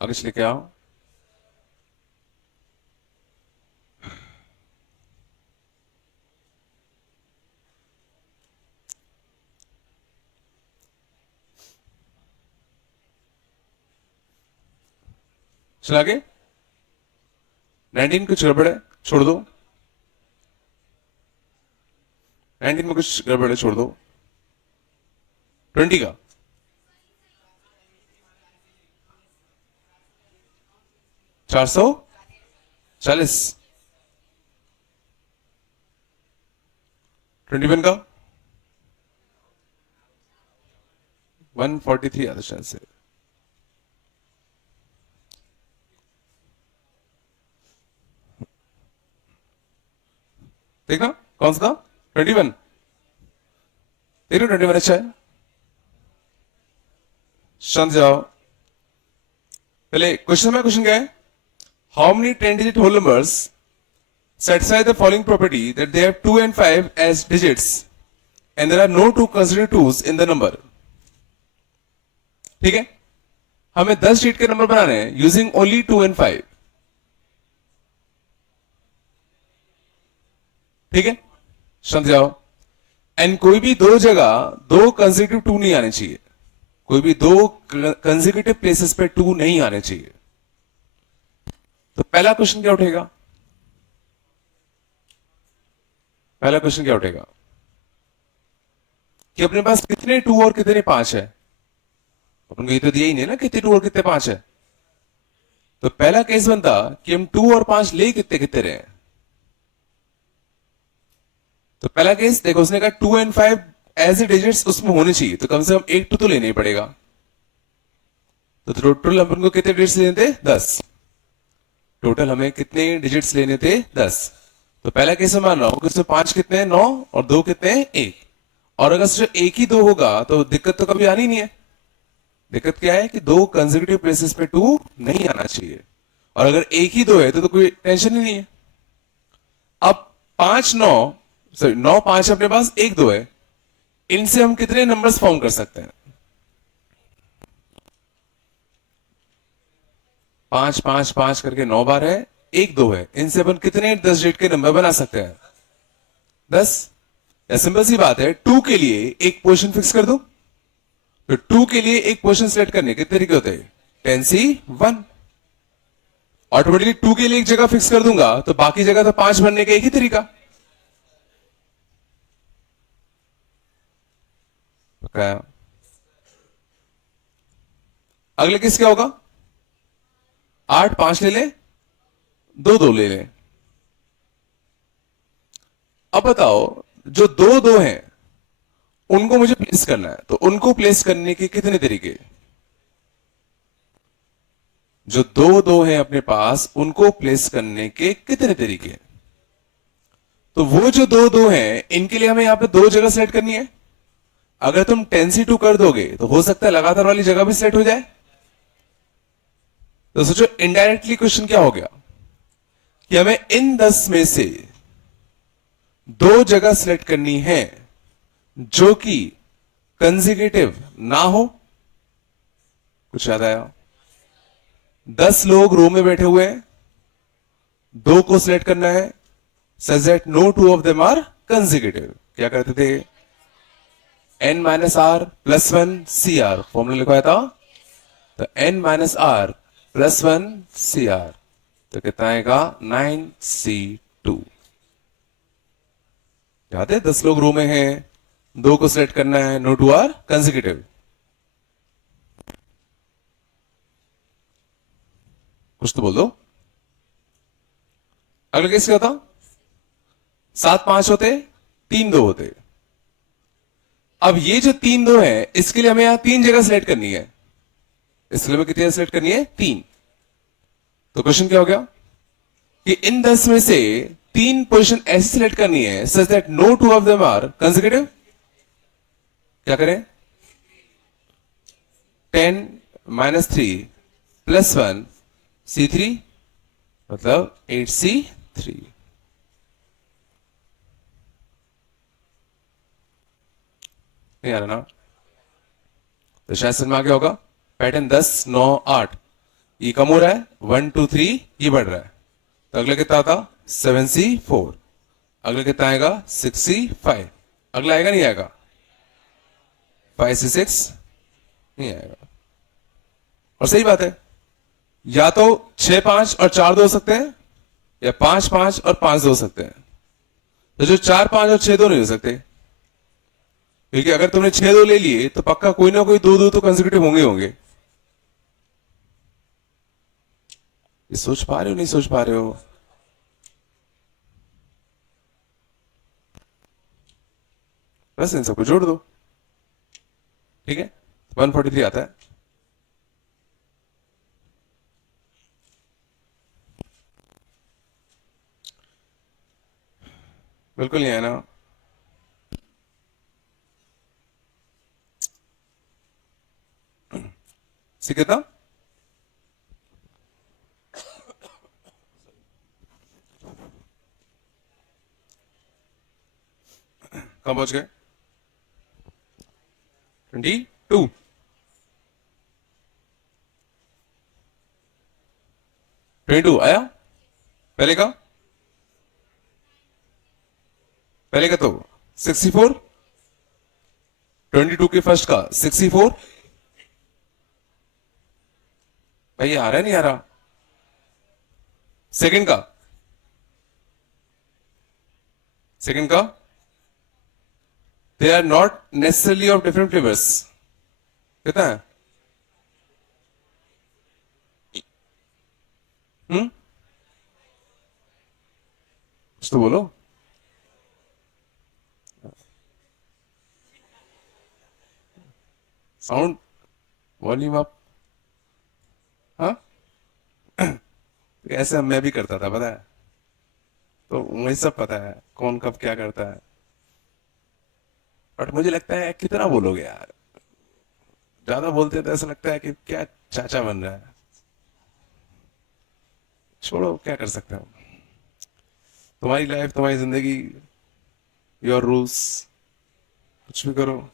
आगे चले के आओ। चला आगे, 19 कुछ गड़बड़ है, छोड़ दो। 19 में कुछ गड़बड़ है, छोड़ दो। 20 का 440, 21 का 143 आता शायद से। देखना कौन सा था, 21। देखो 21 अच्छा है। शांत जाओ। पहले क्वेश्चन क्या है, how many 10 digit whole numbers satisfy the following property that they have 2 and 5 as digits and there are no two consecutive 2s in the number। ठीक है, हमें 10 डिजिट के नंबर बनाने हैं यूजिंग ओनली 2 and 5। ठीक है, शांत जाओ। एंड कोई भी दो जगह दो कंसेक्यूटिव 2 नहीं आने चाहिए, कोई भी दो कंसेक्यूटिव प्लेसेस पे 2 नहीं आने चाहिए। तो पहला क्वेश्चन क्या उठेगा, पहला क्वेश्चन क्या उठेगा कि अपने पास कितने 2 और कितने 5 है। अपन को ये तो दिया ही नहीं ना कितने 2 और कितने 5 है। तो पहला केस बनता कि हम 2 और 5 ले कितने कितने रहे हैं। तो पहला केस देखो, उसने कहा 2 and 5 एज ए डिजिट्स उसमें होने चाहिए, तो कम से कम एक 2 तो लेना ही पड़ेगा। तो टोटल अपन को कितने डिजिट्स लेने थे, 10। टोटल हमें कितने डिजिट्स लेने थे, 10। तो पहला केस मान रहा हूं कि उसमें 5 कितने हैं, 9, और 2 कितने हैं, 1। और अगर सिर्फ एक ही 2 होगा तो दिक्कत तो कभी आनी नहीं है। दिक्कत क्या है कि दो कंसेक्यूटिव प्लेसेस पे 2 नहीं आना चाहिए, और अगर एक ही 2 है तो कोई टेंशन ही नहीं है। अब 5 9 सॉरी 9 5 अपने पास, 1 2 है, इनसे हम कितने नंबर्स फॉर्म कर सकते हैं, 5 5 5 करके 9 बार है, 1 2 है, इनसे अपन कितने 10 डिजिट के नंबर बना सकते हैं, 10। या सिंपल सी बात है, 2 के लिए एक पोजीशन फिक्स कर दो। तो 2 के लिए एक पोजीशन सिलेक्ट करने के तरीके होते हैं 10C 1। ऑटोमेटिकली 2 के लिए एक जगह फिक्स कर दूंगा तो बाकी जगह तो 5 बनने का एक ही तरीका। अगले किस क्या होगा, 8 5 ले ले, 2 2 ले ले। अब बताओ जो 2 2 हैं उनको मुझे प्लेस करना है, तो उनको प्लेस करने के कितने तरीके, जो 2 2 हैं अपने पास उनको प्लेस करने के कितने तरीके। तो वो जो 2 2 हैं इनके लिए हमें यहां पे 2 जगह सेलेक्ट करनी है। अगर तुम 10C 2 कर दोगे तो हो सकता है लगातार वाली जगह भी सेलेक्ट हो जाए। तो सोचो इनडायरेक्टली क्वेश्चन क्या हो गया कि हमें इन 10 में से 2 जगह सेलेक्ट करनी है जो कि कंसेक्यूटिव ना हो। कुछ याद आया, 10 लोग रो में बैठे हुए हैं, 2 को सिलेक्ट करना है such that no 2 of them are consecutive. क्या करते थे, n minus r plus 1 c r formula लिखवाया था। तो n minus r plus 1 c r, तो कितना आएगा 9C2। याद है 10 लोग रो में हैं, 2 को सिलेक्ट करना है, नो 2 आर कंसेक्यूटिव। कुछ तो बोल दो। अगला केस क्या होता, 7 5 होते, 3 2 होते। अब ये जो 3 2 है इसके लिए हमें यहां 3 जगह सिलेक्ट करनी है। इसके लिए हमें कितनी जगह सिलेक्ट करनी है, 3। तो क्वेश्चन क्या हो गया कि इन 10 में से 3 पोजीशन ऐसी सिलेक्ट करनी है such that no 2 of them are consecutive. क्या करें, 10 माइनस 3 प्लस 1 C3 मतलब 8C3। नहीं आ रहा ना, तो शायद समझ में आ गया होगा। पैटर्न 10 9 8 ये कम हो रहा है, 1 2 3 ये बढ़ रहा है। तो अगला कितना आता, 7C4। अगला कितना आएगा, 6C5। अगला आएगा नहीं आएगा, 5C6 नहीं आएगा। और सही बात है, या तो 6 5 और 4 2 हो सकते हैं, या 5 5 और 5 2 हो सकते हैं। तो जो 4 5 और 6 2 नहीं हो सकते, क्योंकि अगर तुमने 6 2 ले लिए तो पक्का कोई ना कोई 2 2 तो कंसेक्यूटिव होंगे होंगे। ये सोच पा रहे हो नहीं सोच पा रहे हो? बस इन सबको जोड़ दो, ठीक है, 143 आता है। बिल्कुल नहीं है ना? सी कितना? कहां पहुंच गए? 22। आया? पहले का? पहले का तो 64, 22 के फर्स्ट का 64। भाई आ रहा है नहीं आ रहा? सेकंड का? सेकंड का? They are not necessarily of different flavours. कितना है? कुछ तो बोलो। Sound volume up. हाँ, ऐसे मैं भी करता था पता है, तो मुझे सब पता है कौन कब क्या करता है। बट मुझे लगता है कितना बोलोगे यार, ज्यादा बोलते हैं तो ऐसा लगता है कि क्या चाचा बन रहा है। छोड़ो, क्या कर सकते हो। तुम्हारी लाइफ, तुम्हारी जिंदगी, योर रूल्स, कुछ भी करो।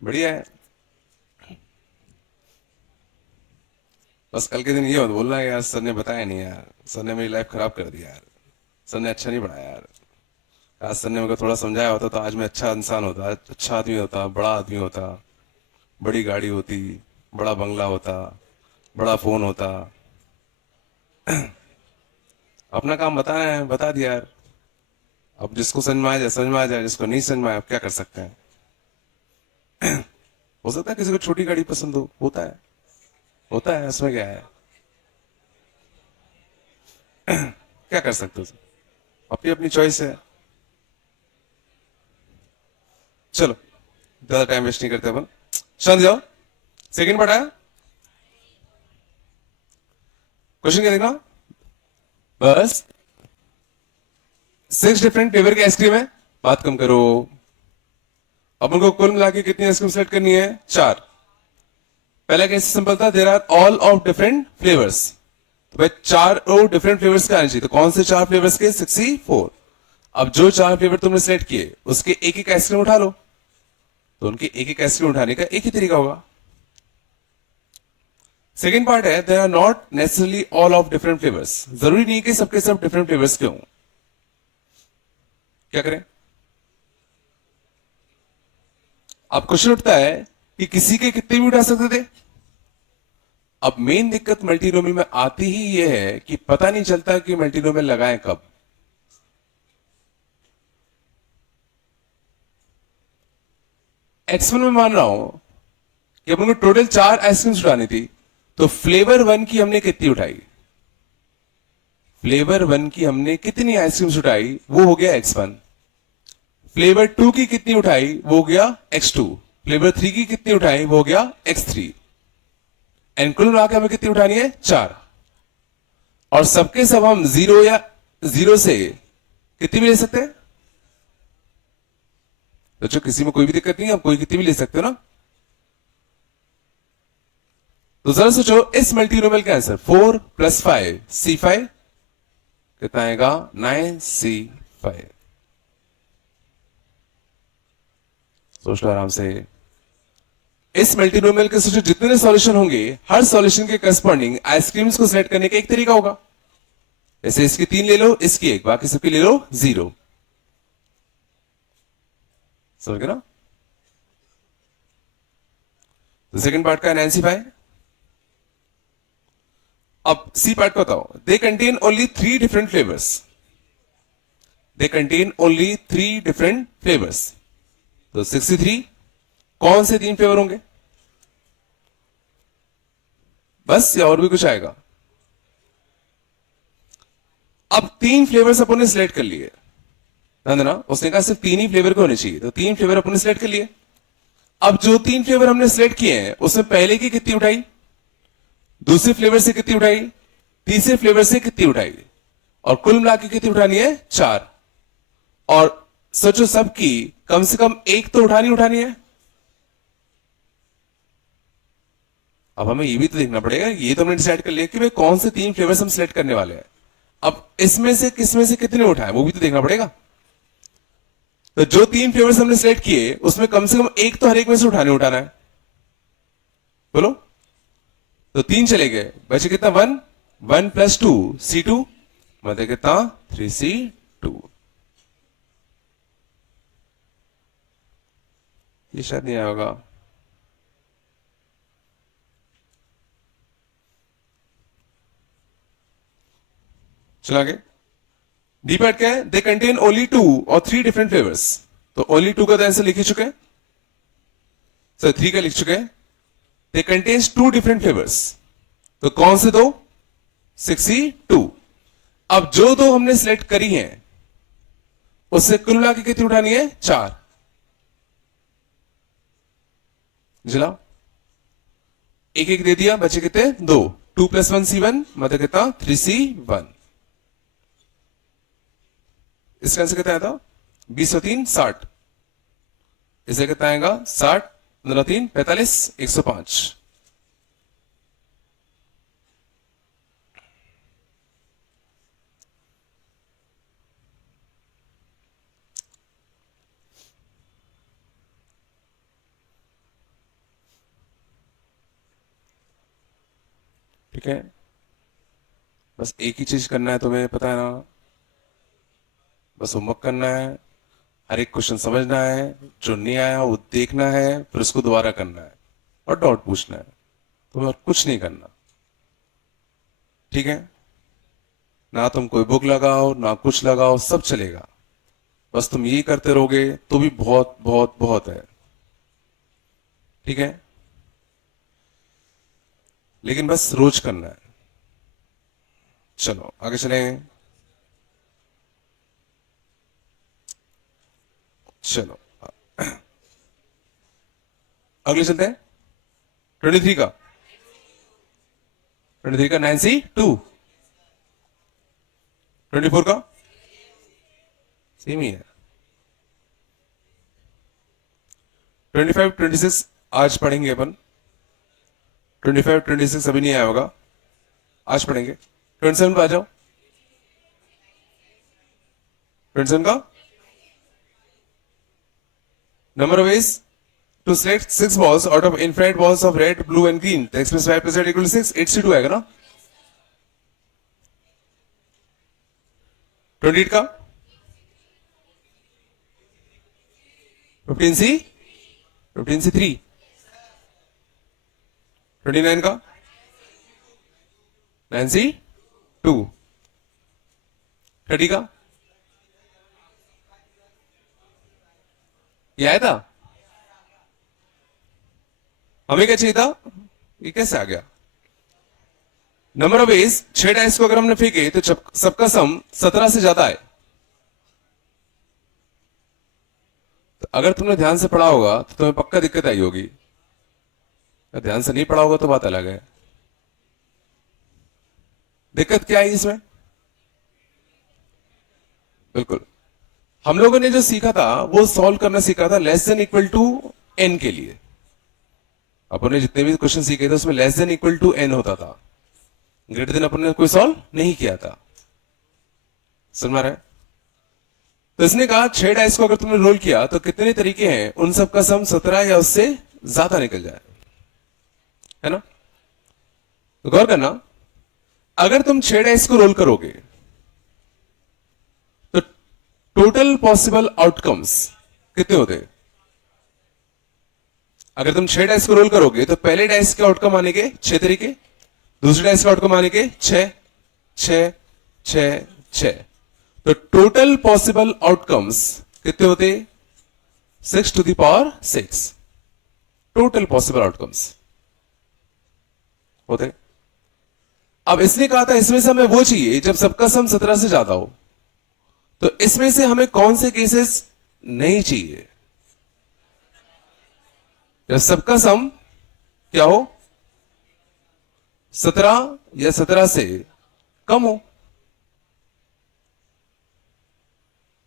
बढ़िया है। बस कल के दिन ये मत बोलना है यार सर ने बताया नहीं यार, सर ने मेरी लाइफ खराब कर दिया यार, सर ने अच्छा नहीं पढ़ाया यार। आज सर ने मेरे को थोड़ा समझाया होता तो आज मैं अच्छा इंसान होता, अच्छा आदमी होता, बड़ा आदमी होता, बड़ी गाड़ी होती, बड़ा बंगला होता, बड़ा फोन होता। अपना काम बताना है, बता दिया यार। अब जिसको समझ में आ जाए समझ में आ जाए, जिसको नहीं समझ में आए अब क्या कर सकते हैं। हो सकता है किसी को छोटी गाड़ी पसंद हो, होता है, होता है, उसमें क्या है, क्या कर सकते हो। अपनी अपनी चॉइस है। चलो, ज्यादा टाइम वेस्ट नहीं करते अपन, शांत जाओ। सेकंड पार्ट आया, क्वेश्चन क्या देखना, बस 6 डिफरेंट फ्लेवर की आइसक्रीम है, बात कम करो। अब उनको कुल मिला के कितनी आइसक्रीम सेलेक्ट करनी है? 4। पहला कैसे सिंपल था, there are all of different flavours, तो भाई 4 और डिफरेंट फ्लेवर्स का आना चाहिए, तो कौन से 4 फ्लेवर्स के? 64। अब जो 4 फ्लेवर तुमने सेलेक्ट किए उसके एक एक आइसक्रीम उठा लो, तो उनके एक एक आइसक्रीम उठाने का एक ही तरीका होगा। सेकेंड पार्ट है, there are not necessarily all of different flavours, जरूरी नहीं कि सबके सब डिफरेंट फ्लेवर्स के हों। क्या करें? अब क्वेश्चन उठता है कि किसी के कितने भी उठा सकते थे। अब मेन दिक्कत मल्टीनोमियल में आती ही यह है कि पता नहीं चलता कि मल्टीनोमियल लगाएं कब। X1 में मान रहा हूं कि अपन को टोटल 4 आइसक्रीम्स उठानी थी, तो फ्लेवर 1 की हमने कितनी उठाई? फ्लेवर 1 की हमने कितनी आइसक्रीम्स उठाई वो हो गया X1। फ्लेवर 2 की कितनी उठाई वो हो गया X2। फ्लेवर 3 की कितनी उठाई वो हो गया X3। एंड कुल मिला के हमें कितनी उठानी है? 4। और सबके सब हम 0 या 0 से कितनी भी ले सकते हैं, तो जो किसी में कोई भी दिक्कत नहीं है, आप कोई कितनी भी ले सकते हो ना। तो जरा सोचो इस मल्टीनोमियल का आंसर 4 + 5 C5 कितना आएगा? 9C5। सोच लो आराम से। इस मल्टीनोमियल के सोचो जितने सॉल्यूशन होंगे, हर सॉल्यूशन के करस्पॉन्डिंग आइसक्रीम्स को सेलेक्ट करने का एक तरीका होगा। जैसे इसकी 3 ले लो, इसकी 1, बाकी सबकी ले लो 0। समझ गए ना? तो सेकंड पार्ट का NC5। अब सी पार्ट को बताओ, they contain only 3 different flavours. They contain only 3 different flavours. तो 63 कौन से 3 फ्लेवर होंगे? बस या और भी कुछ आएगा? अब 3 फ्लेवर्स अपन ने सिलेक्ट कर लिए, ध्यान देना, उसने कहा सिर्फ 3 ही फ्लेवर के होने चाहिए, तो 3 फ्लेवर अपन ने सिलेक्ट कर लिए। अब जो 3 फ्लेवर हमने सिलेक्ट किए हैं उसमें पहले की कितनी उठाई, दूसरे फ्लेवर से कितनी उठाई, तीसरे फ्लेवर से कितनी उठाई, और कुल मिला के कितनी उठानी है? 4। और सोचो सबकी कम से कम एक तो उठानी है। अब हमें ये भी तो देखना पड़ेगा, ये तो हमने डिसाइड कर लिया कि भाई कौन से 3 फ्लेवर्स हम सिलेक्ट करने वाले हैं, अब इसमें से किसमें से कितने उठाए वो भी तो देखना पड़ेगा। तो जो 3 फ्लेवर्स हमने सिलेक्ट किए उसमें कम से कम एक तो हर एक में से उठाना है, बोलो। तो 3 चले गए, बचे कितना? 1 1 + 2 C2, मतलब कितना? 3C2। ये शायद नहीं आया होगा। चला आगे। डी पार्ट क्या है? दे कंटेन ओनली 2 और 3 डिफरेंट फ्लेवर्स। तो ओनली 2 का तो आंसर लिख ही चुके हैं, सर 3 का लिख चुके हैं। दे कंटेन्स 2 डिफरेंट फ्लेवर्स, तो कौन से 2? 62। अब जो 2 हमने सिलेक्ट करी हैं उससे कुल मिला के कितनी उठानी है? 4। जला एक एक दे दिया, बचे कितने? 2। 2 + 1 C1, मतलब कितना? 3C1। इसका आंसर कितना आया था? 20 और 3 60। इसे कितना आएगा? 60 15 3 45 105। ठीक है, बस एक ही चीज करना है तुम्हें, पता है ना, बस होमवर्क करना है, हर एक क्वेश्चन समझना है, जो नहीं आया वो देखना है, फिर उसको दोबारा करना है और डाउट पूछना है, तुम्हें और कुछ नहीं करना। ठीक है, ना तुम कोई बुक लगाओ ना कुछ लगाओ, सब चलेगा, बस तुम यही करते रहोगे तो भी बहुत बहुत बहुत है। ठीक है, लेकिन बस रोज करना है। चलो आगे चलें। चलो अगले चलते हैं। 23 का 9C2। 24 का सेम ही है। 25 26 आज पढ़ेंगे अपन। 25 26 अभी नहीं आया होगा, आज पढ़ेंगे। 27 पे आ जाओ। 27 का number of ways to select 6 balls out of infinite balls of red, blue and green. The express y plus z equal to 6. 8C2 आएगा ना। 28 का 15C 15C3। 29 का 9C2। 30 का ये आया था, हमें क्या चाहिए था, ये कैसे आ गया? नंबर ऑफ वेज 6 डाइस को अगर हमने फेंके तो सबका सम 17 से ज्यादा है। तो अगर तुमने ध्यान से पढ़ा होगा तो तुम्हें पक्का दिक्कत आई होगी, अगर ध्यान से नहीं पढ़ा होगा तो बात अलग है। दिक्कत क्या है इसमें? बिल्कुल, हम लोगों ने जो सीखा था वो सॉल्व करना सीखा था less than equal to n के लिए। अपन ने जितने भी क्वेश्चन सीखे थे उसमें less than equal to n होता था, ग्रेटर देन अपन ने कोई सॉल्व नहीं किया था। समझ में आ रहा है? तो इसने कहा 6 डाइस को अगर तुमने रोल किया तो कितने तरीके हैं उन सब का सम 17 या उससे ज्यादा निकल जाए, है ना। तो गौर करना, अगर तुम 6 डाइस को रोल करोगे तो टोटल पॉसिबल आउटकम्स कितने होते हैं? अगर तुम 6 डाइस को रोल करोगे तो पहले डाइस के आउटकम आने के 6 तरीके, दूसरे डाइस के आउटकम आने के 6 6 6 6। तो टोटल पॉसिबल आउटकम्स कितने होते? 6 to the power 6 total possible outcomes होते। अब इसने कहा था इसमें से हमें वो चाहिए जब सबका सम 17 से ज्यादा हो, तो इसमें से हमें कौन से केसेस नहीं चाहिए? जब सबका सम क्या हो? 17 या 17 से कम हो।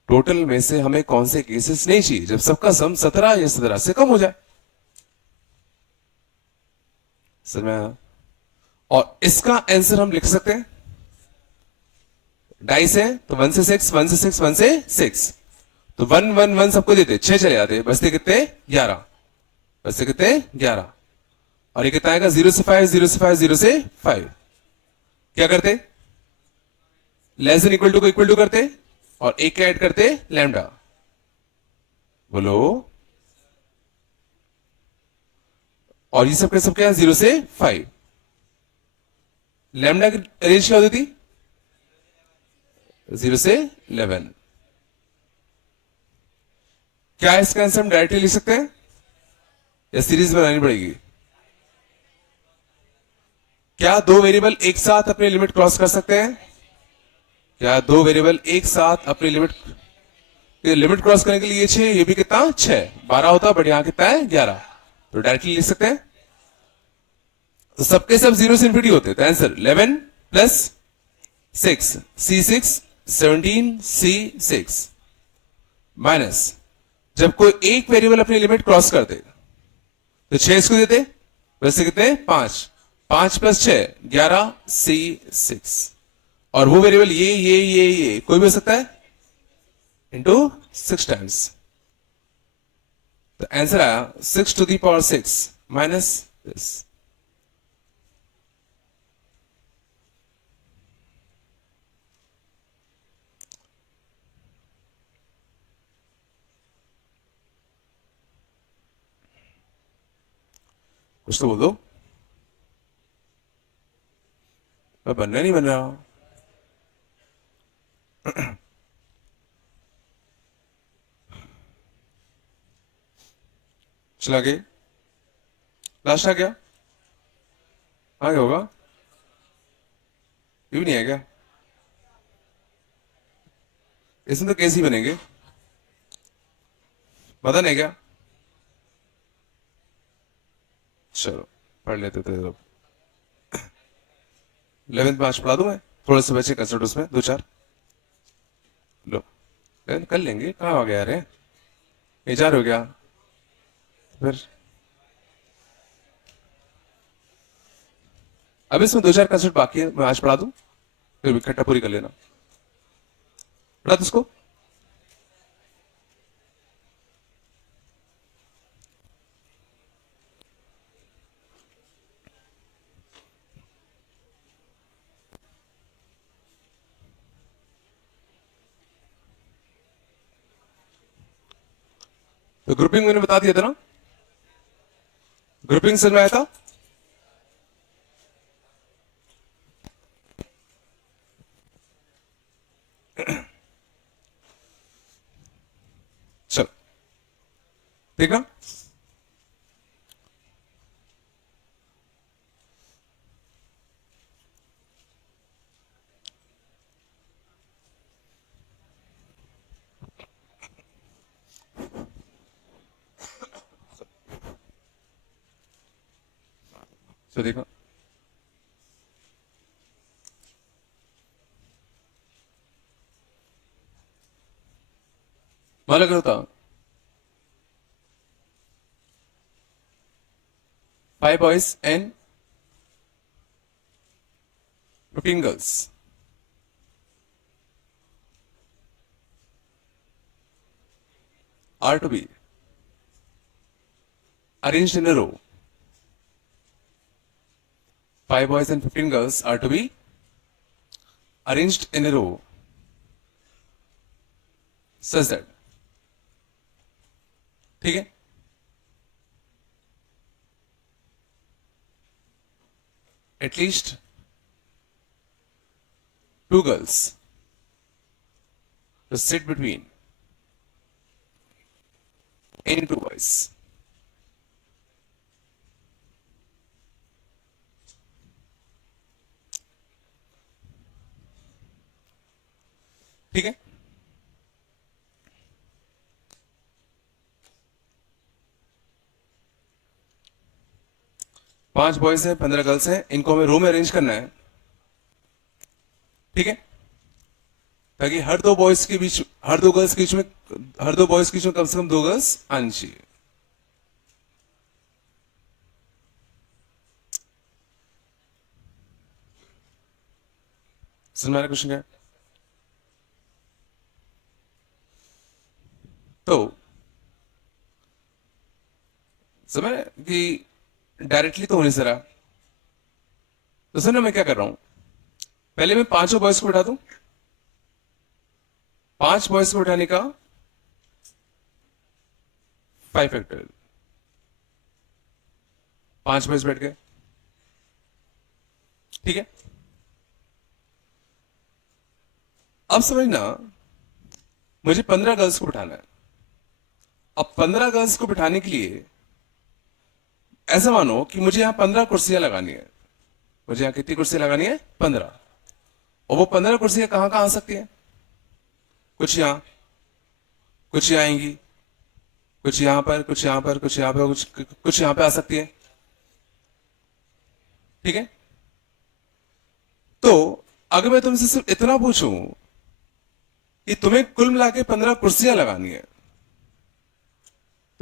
टोटल में से हमें कौन से केसेस नहीं चाहिए जब सबका सम 17 या 17 से कम हो जाए? सर मैं, और इसका आंसर हम लिख सकते हैं, डाइस है तो 1 से 6, 1 से 6, 1 से 6, तो 1 1 1 सबको देते, 6 चले जाते, बचते कितने? 11, बचते कितने? 11। और ये कितना आएगा? 0 से 5, 0 से 5, 0 से 5। क्या करते? लेस देन इक्वल टू को इक्वल टू करते और एक का ऐड करते लैम्डा। बोलो। और ये सब के सब क्या है? 0 से 5। लैम्डा की रेंज क्या होती थी? 0 से 11। क्या इसका आंसर हम डायरेक्टली लिख सकते हैं या सीरीज बनानी पड़ेगी? क्या दो वेरिएबल एक साथ अपनी लिमिट क्रॉस कर सकते हैं? क्या दो वेरिएबल एक साथ अपनी लिमिट क्रॉस करने के लिए 6, ये भी कितना? 6, 12 होता, बट यहां कितना है? 11। तो डायरेक्टली लिख सकते हैं। तो सबके सब 0 से इंफिनिटी होते हैं, तो answer 11 plus 6 C6 17 C6 minus, जब कोई एक वेरिएबल अपनी लिमिट क्रॉस कर दे तो 6 इसको देते, वैसे कितने? 5, 5 प्लस 6 11 C6, और वो वेरिएबल ये कोई भी हो सकता है, इंटू 6 टाइम्स। तो आंसर आया 6 to the power 6 minus this. कुछ तो बोल दो। मैं बनना नहीं बन रहा। चला गए, लास्ट आ गया, आगे होगा, ये भी नहीं है क्या? इसमें तो कैसे ही बनेंगे, पता नहीं क्या? चलो पढ़ लेते थे। 11th मार्च पढ़ा दूं मैं, थोड़े से बच्चे कंसल्ट उसमें 2 4 लो, 11th कर लेंगे। कहाँ आ गया? अरे इजार हो गया फिर। अब इसमें 2 4 कंसल्ट बाकी है, मैं आज पढ़ा दूं, फिर इकट्ठा पूरी कर लेना। पढ़ा दो उसको। तो ग्रुपिंग मैंने बता दिया था ना, ग्रुपिंग समझ में आया था? चलो ठीक ना। तो देखो, मान लग होता 5 boys and 15 girls are to be arranged in a row. 5 boys and 15 girls are to be arranged in a row such that, ठीक है, at least 2 girls to sit between any two boys. ठीक है, 5 boys हैं, 15 girls हैं, इनको हमें रो में arrange करना है। ठीक है, ताकि हर दो बॉयज के बीच, हर दो गर्ल्स के बीच में, हर दो बॉयज के बीच में कम से कम 2 गर्ल्स आनी चाहिए। समझ में आ रहा क्वेश्चन क्या है? तो समझ कि डायरेक्टली तो होने से रहा, तो सुनो मैं क्या कर रहा हूं, पहले मैं 5 बॉयज को बिठा दूं। 5 बॉयज को बिठाने का 5 फैक्टोरियल, 5 बॉयज बैठ गए। ठीक है, अब समझना, मुझे 15 गर्ल्स को बिठाना है। अब 15 गर्ल्स को बिठाने के लिए ऐसा मानो कि मुझे यहां 15 कुर्सियां लगानी है। मुझे यहां कितनी कुर्सियां लगानी है? 15। और वो 15 कुर्सियां कहां कहां आ सकती हैं? कुछ यहां, कुछ यहां आएंगी, कुछ यहां पर, कुछ यहां पर, कुछ यहां पर, कुछ यहां पे आ सकती है। ठीक है, तो अगर मैं तुमसे सिर्फ इतना पूछूं कि तुम्हें कुल मिला के 15 कुर्सियां लगानी है,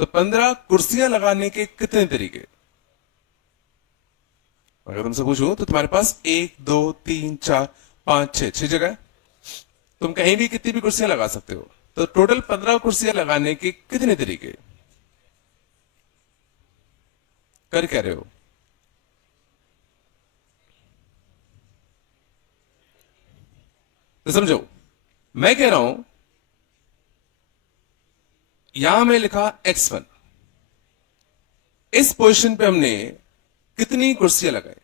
तो 15 कुर्सियां लगाने के कितने तरीके? अगर तुमसे पूछूं तो तुम्हारे पास 1 2 3 4 5 6 जगह है। तुम कहीं भी कितनी भी कुर्सियां लगा सकते हो, तो टोटल 15 कुर्सियां लगाने के कितने तरीके? कर क्या रहे हो? तो समझो, मैं कह रहा हूं, यहां में लिखा x1, इस पोजीशन पे हमने कितनी कुर्सियां लगाई,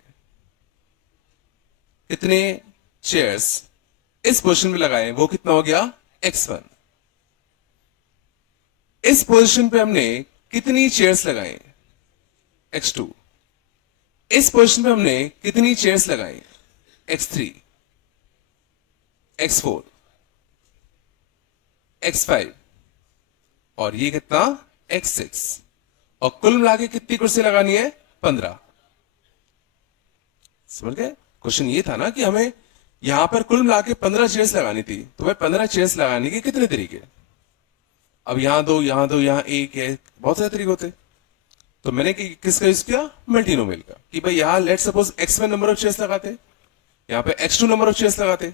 कितने चेयर्स इस पोजीशन पे लगाए, वो कितना हो गया? x1। इस पोजीशन पे हमने कितनी चेयर्स लगाई? x2। इस पोजीशन पे हमने कितनी चेयर्स लगाई? x3, x4, x5, और ये कितना? x6। और कुल मिला के कितनी कुर्सी लगानी है? 15। समझ गए? क्वेश्चन ये था ना कि हमें यहां पर कुल मिला के 15 चेयर्स लगानी थी, तो भाई 15 चेयर्स लगाने के कितने तरीके? अब यहां दो, यहां दो, यहां एक है, बहुत सारे तरीके होते। तो मैंने किसका यूज किया? मल्टीनोमियल का, कि भाई यहां let suppose x1 number of chairs लगाते, यहां पे x2 नंबर ऑफ चेयर्स लगाते।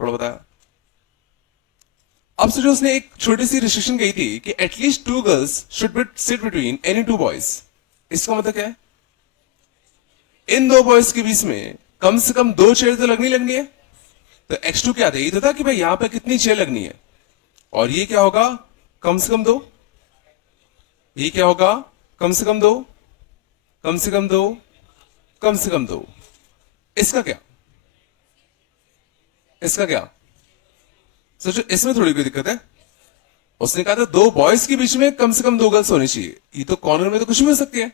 थोड़ा बताया। अब से जो उसने एक छोटी सी रिस्ट्रिक्शन कही थी कि at least 2 girls should be sit between any 2 boys, इसका मतलब क्या है? इन 2 बॉयज के बीच में कम से कम 2 चेयर तो लगनी है। तो x2 क्या था? ये तो था कि भाई यहां पे कितनी चेयर लगनी है, और ये क्या होगा? कम से कम 2। ये क्या होगा? कम से कम 2, कम से कम 2, कम से कम 2। इसका क्या? इसका क्या? सोचो, इसमें थोड़ी कोई दिक्कत है। उसने कहा था 2 बॉयज के बीच में कम से कम 2 गर्ल्स होनी चाहिए। ये तो कॉर्नर में तो कुछ भी हो सकती है,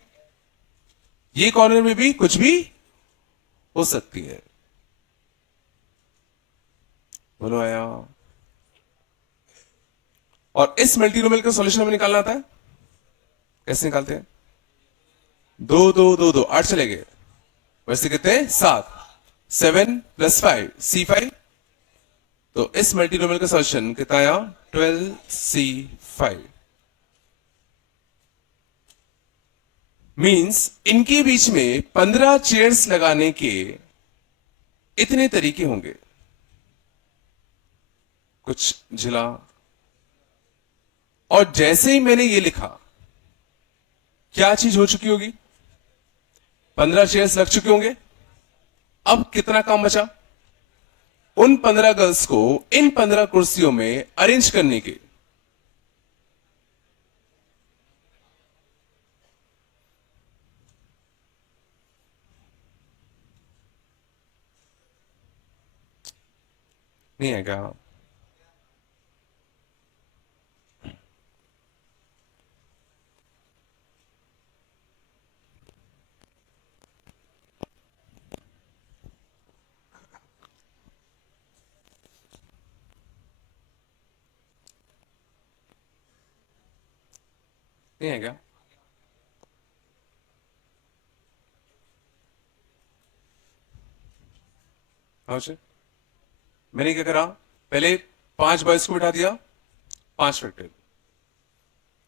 ये कॉर्नर में भी कुछ भी हो सकती है। बोलो आया। और इस मल्टीनोमियल का सॉल्यूशन हमें निकालना आता है। कैसे निकालते हैं? 2 2 2 2 8 चले गए, वैसे कितने? 7। 7 + 5 C5। तो इस मल्टीनोमियल का सॉल्यूशन कितना आया? 12C5। मींस इनके बीच में 15 चेयर्स लगाने के इतने तरीके होंगे। कुछ जिला, और जैसे ही मैंने ये लिखा, क्या चीज हो चुकी होगी? 15 चेयर्स लग चुके होंगे। अब कितना काम बचा? उन 15 गर्ल्स को इन 15 कुर्सियों में अरेंज करने के। नहीं है क्या? नहीं है क्या? हाँ जी। मैंने क्या करा, पहले 5 बॉयज को बिठा दिया, 5 फैक्टोरियल।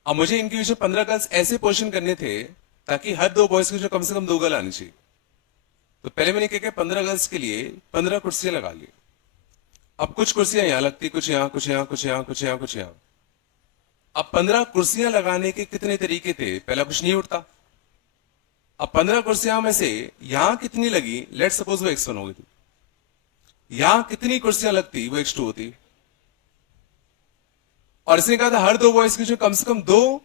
अब मुझे इनके बीच में 15 गर्ल्स ऐसे पोजीशन करने थे ताकि हर 2 बॉयज के जो कम से कम 2 गर्ल आनी चाहिए। तो पहले मैंने क्या किया, 15 गर्ल्स के लिए 15 कुर्सियां लगा ली। अब कुछ कुर्सियां यहां लगती, कुछ यहां, कुछ यहां, कुछ यहां, कुछ यहां, कुछ यहां। अब 15 कुर्सियां लगाने के कितने तरीके थे, पहला कुछ नहीं उठता। अब 15 कुर्सियां में से यहां कितनी लगी, लेट सपोज वो X1 हो गई थी, यहां कितनी कुर्सियां लगती वो X2 होती। और इसने कहा था हर 2 बॉयज के जो कम से कम 2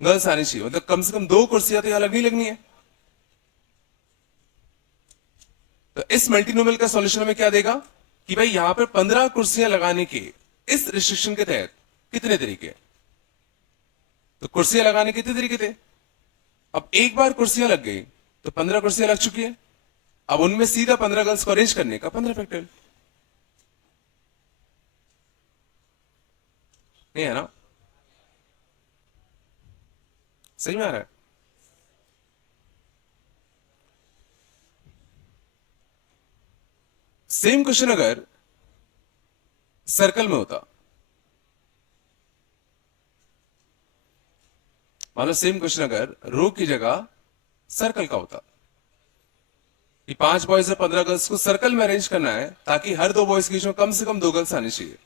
गर्ल्स आनी चाहिए, मतलब कम से कम 2 कुर्सियां तो यहां लगनी लगनी है। तो इस मल्टीनोमियल का सॉल्यूशन हमें क्या देगा कि भाई यहां पर 15 कुर्सियां लगाने के इस रिस्ट्रिक्शन के तहत कितने तरीके हैं। तो कुर्सियां लगाने के कितने तरीके थे। अब एक बार कुर्सियां लग गई तो 15 कुर्सियां लग चुकी है। अब उनमें सीधा 15 गर्ल्स को अरेंज करने का 15 फैक्टोरियल। नहीं है ना? सही में आ रहा है? सेम क्वेश्चन अगर सर्कल में होता, मान लो सेम क्वेश्चन अगर रो की जगह सर्कल का होता कि 5 बॉयज और 15 गर्ल्स को सर्कल में अरेंज करना है ताकि हर 2 बॉयज के बीच में कम से कम 2 गर्ल्स आनी चाहिए।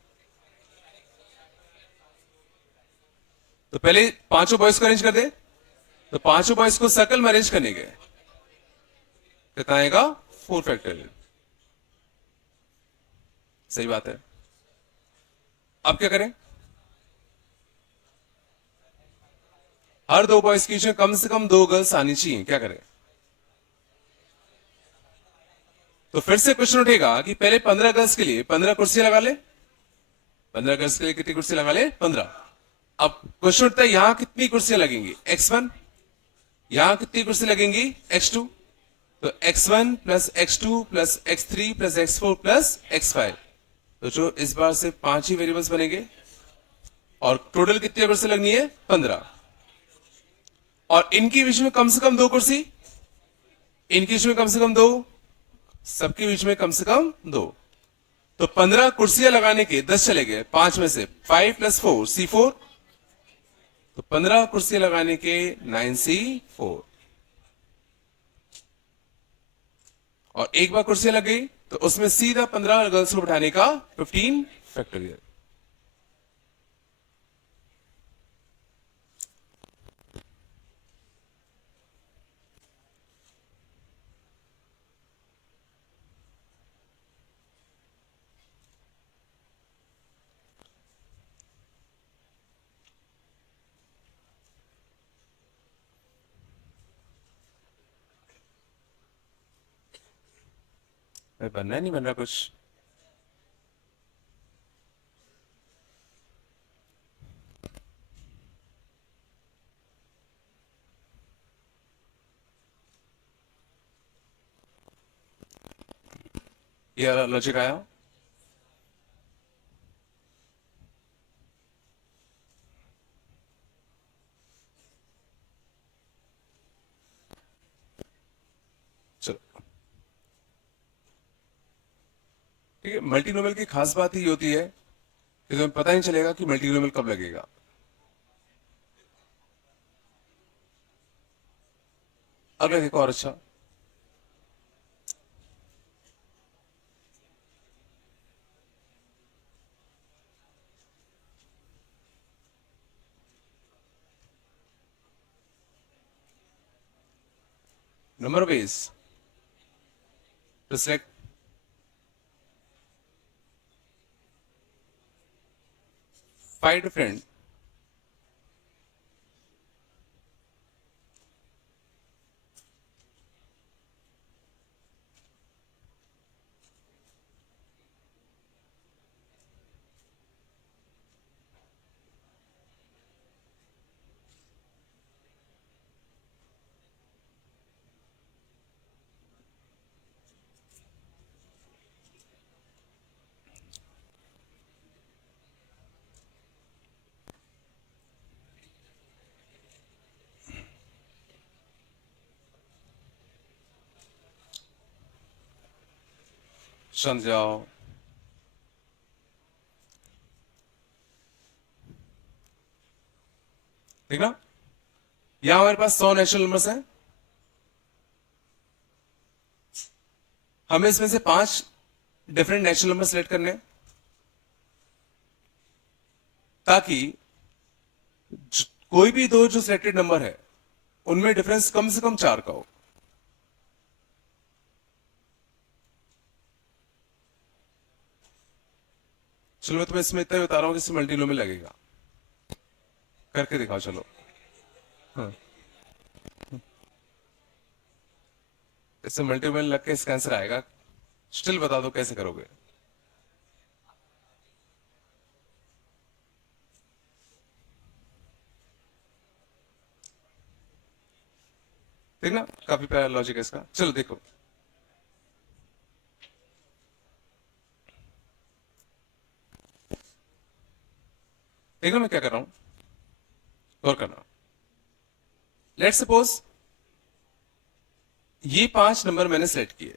तो पहले पांचों बॉयज को अरेंज कर दे। तो पांचों बॉयज को सर्कल में अरेंज करने के कितना आएगा, 4 फैक्टोरियल। सही बात है। अब क्या करें, हर 2 बॉयज के बीच में कम से कम 2 गर्ल्स आनी चाहिए, क्या करें। तो फिर से क्वेश्चन उठेगा कि पहले 15 गर्ल्स के लिए 15 कुर्सियां लगा ले। 15 गर्ल्स के लिए कितनी कुर्सी लगा ले, 15। अब क्वेश्चन उठता है यहां कितनी कुर्सियां लगेंगी, X1। यहां कितनी कुर्सी लगेंगी, X2। तो X1 plus X2 plus X3 plus X4 plus X5। तो जो इस बार से 5 ही वेरिएबल्स बनेंगे और टोटल कितनी कुर्सी लगनी है, 15। और इनके बीच में कम से कम 2 कुर्सी, इनके बीच में कम से कम 2, सबके बीच में कम से कम 2। तो 15 कुर्सियां लगाने के 10 चले गए, 5 में से 5 प्लस 4 C4। तो 15 कुर्सियां लगाने के 9C4। और एक बार कुर्सियां लग गई तो उसमें सीधा 15 गर्ल्स को बिठाने का 15 फैक्टोरियल। बनना है, नहीं बन रहा कुछ। ये लॉजिक आया। चलो ठीक है। मल्टीनोमियल की खास बात ही होती है कि तुम्हें पता ही चलेगा कि मल्टीनोमियल कब लगेगा। अगर देखो और अच्छा, number of ways to select 5 different शांत जाओ। ठीक ना, यहां हमारे पास 100 नेचुरल नंबर्स हैं। हमें इसमें से 5 डिफरेंट नेचुरल नंबर सेलेक्ट करने हैं, ताकि कोई भी दो जो सिलेक्टेड नंबर है उनमें डिफरेंस कम से कम 4 का हो। चलो मैं तुम्हें इसमें इतना ही बता रहा हूं कि इसमें मल्टीनो में लगेगा, करके दिखाओ चलो। हाँ, इससे मल्टीपल लग के इसका आंसर आएगा। स्टिल बता दो कैसे करोगे। ठीक ना, काफी प्यारा लॉजिक है इसका। चलो देखो, देखो मैं क्या कर रहा हूं, गौर करना। लेट्स सपोज ये 5 नंबर मैंने सेलेक्ट किए,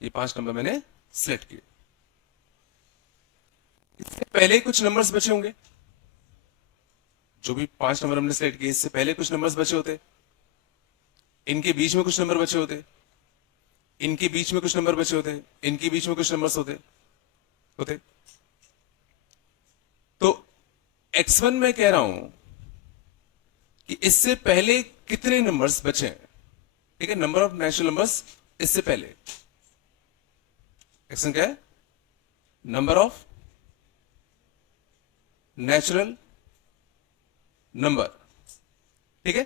ये 5 नंबर मैंने सेलेक्ट किए। इससे पहले कुछ नंबर्स बचे होंगे, जो भी 5 नंबर हमने सेलेक्ट किए इससे पहले कुछ नंबर्स बचे होते, इनके बीच में कुछ नंबर बचे होते, इनके बीच में कुछ नंबर बचे होते, इनके बीच में कुछ नंबर्स होते होते। तो x1 में कह रहा हूं कि इससे पहले कितने नंबर्स बचे हैं। ठीक है, नंबर ऑफ नेचुरल नंबर्स इससे पहले। x1 क्या है, नंबर ऑफ नेचुरल नंबर। ठीक है,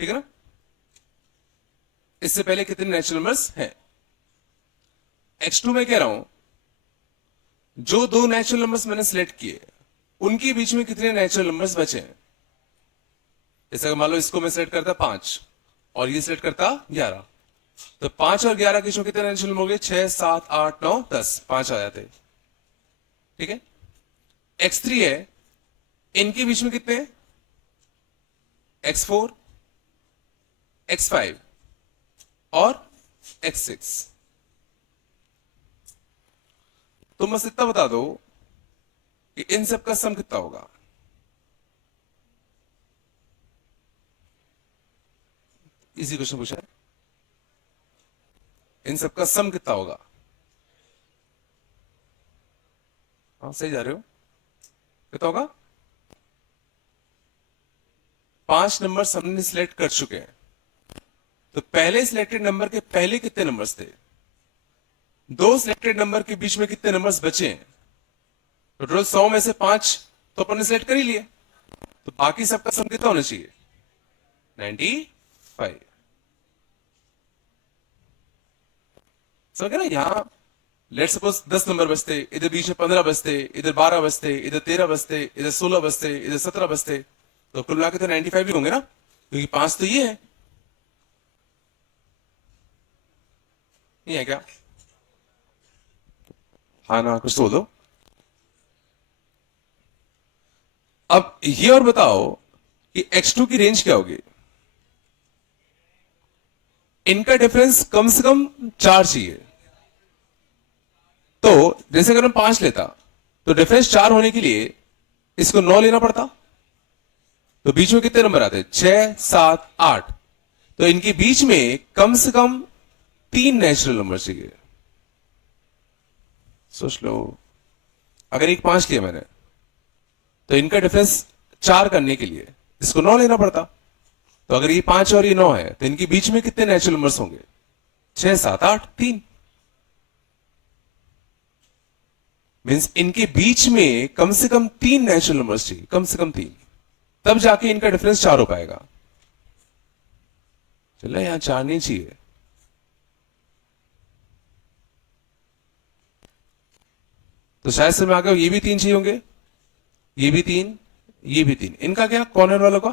ठीक है ना, इससे पहले कितने नेचुरल नंबर्स हैं। x2 में कह रहा हूं जो दो नेचुरल नंबर्स मैंने सिलेक्ट किए उनके बीच में कितने नेचुरल नंबर्स बचे हैं। जैसे मान लो इसको मैं सिलेक्ट करता 5 और ये सिलेक्ट करता 11, तो 5 और 11 के बीच में कितने नेचुरल नंबर हो गए, 6 7 8 9 10, 5 आ जाते। ठीक है, x3 है, इनके बीच में कितने, x4 x5 और x6। तो बस इतना बता दो कि इन सब का सम कितना होगा। इजी क्वेश्चन पूछा है, इन सब का सम कितना होगा। हाँ सही जा रहे हो, कितना होगा। 5 नंबर हमने सिलेक्ट कर चुके हैं, तो पहले सिलेक्टेड नंबर के पहले कितने नंबर्स थे, दो सिलेक्टेड नंबर के बीच में कितने नंबर्स बचे हैं। तो टोटल 100 में से 5 तो अपन ने सिलेक्ट कर ही लिए, तो बाकी सबका सम कितना होना चाहिए, 95। समझ गए ना। यहां लेट सपोज 10 नंबर बचते, इधर बीच में 15 बचते, इधर 12 बचते, इधर 13 बचते, इधर 16 बचते, इधर 17 बचते, तो कुल मिला के तो 95 ही होंगे ना, क्योंकि 5 तो ये है। नहीं है क्या, हाँ ना, कुछ तो बोलो। अब ये और बताओ कि x2 की रेंज क्या होगी। इनका डिफरेंस कम से कम 4 चाहिए। तो जैसे अगर मैं 5 लेता तो डिफरेंस 4 होने के लिए इसको 9 लेना पड़ता, तो बीच में कितने नंबर आते, 6 7 8। तो इनके बीच में कम से कम 3 नेचुरल नंबर चाहिए। सोच लो, अगर एक 5 लिया मैंने तो इनका डिफरेंस 4 करने के लिए इसको 9 लेना पड़ता। तो अगर ये 5 और ये 9 है तो इनके बीच में कितने नेचुरल नंबर्स होंगे, 6 7 8 3। मींस इनके बीच में कम से कम 3 नेचुरल नंबर्स चाहिए, कम से कम 3, तब जाके इनका डिफरेंस 4 हो पाएगा। चलो यहां 4 नहीं चाहिए, तो शायद से मैं आ गया, ये भी 3 चाहिए होंगे, ये भी 3, ये भी 3। इनका क्या, कॉर्नर वालों का,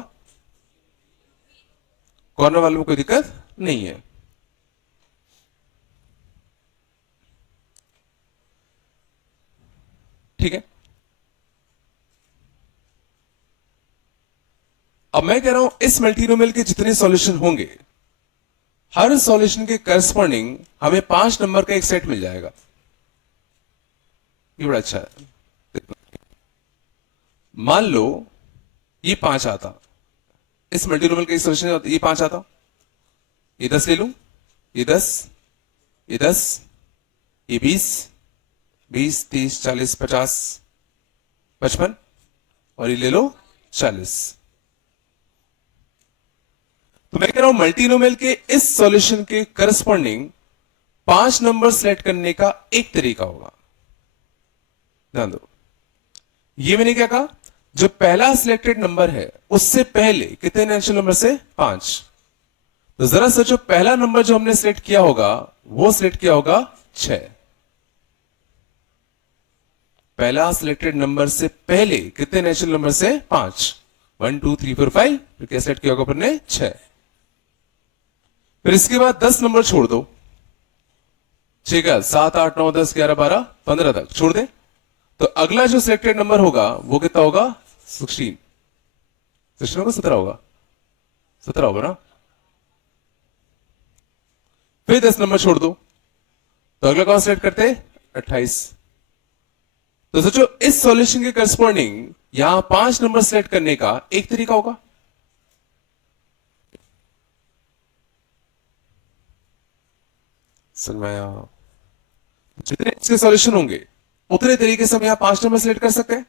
कॉर्नर वालों में कोई दिक्कत नहीं है। ठीक है, अब मैं कह रहा हूं इस मल्टीनोमियल के जितने सॉल्यूशन होंगे हर सॉल्यूशन के करस्पॉन्डिंग हमें 5 नंबर का एक सेट मिल जाएगा। ये बड़ा अच्छा है। मान लो ये 5 आता, इस मल्टीनोमियल का सॉल्यूशन ये 5 आता, ये 10 ले लूं, ये 10, ये 10, ये 20, 20, 30, 40, 50, 55 और ये ले लो 40। तो मैं कह रहा हूं मल्टीनोमियल के इस सॉल्यूशन के करस्पॉन्डिंग 5 नंबर सेलेक्ट करने का एक तरीका होगा। ध्यान दो, ये मैंने क्या कहा, जो पहला सिलेक्टेड नंबर है उससे पहले कितने नेचुरल नंबर से 5। तो जरा सोचो, पहला नंबर जो हमने सिलेक्ट किया होगा वो सिलेक्ट किया होगा 6। पहला सिलेक्टेड नंबर से पहले कितने नेचुरल नंबर से 5, 1 2 3 4 5, फिर क्या सेलेक्ट किया होगा अपन ने 6। फिर इसके बाद 10 नंबर छोड़ दो, ठीक है, 7 8 9 10 11 12 15 तक छोड़ दे। तो अगला जो सिलेक्टेड नंबर होगा वो कितना होगा 16। 16 होगा 17 होगा, 17 होगा ना। फिर 10 नंबर छोड़ दो, तो अगला कौन सिलेक्ट करते हैं 28। तो सोचो इस सॉल्यूशन के करस्पॉन्डिंग यहां 5 नंबर सिलेक्ट करने का एक तरीका होगा। समझ में आया? जितने इसके सॉल्यूशन होंगे उतने तरीके से हम यहां 5 नंबर सिलेक्ट कर सकते हैं,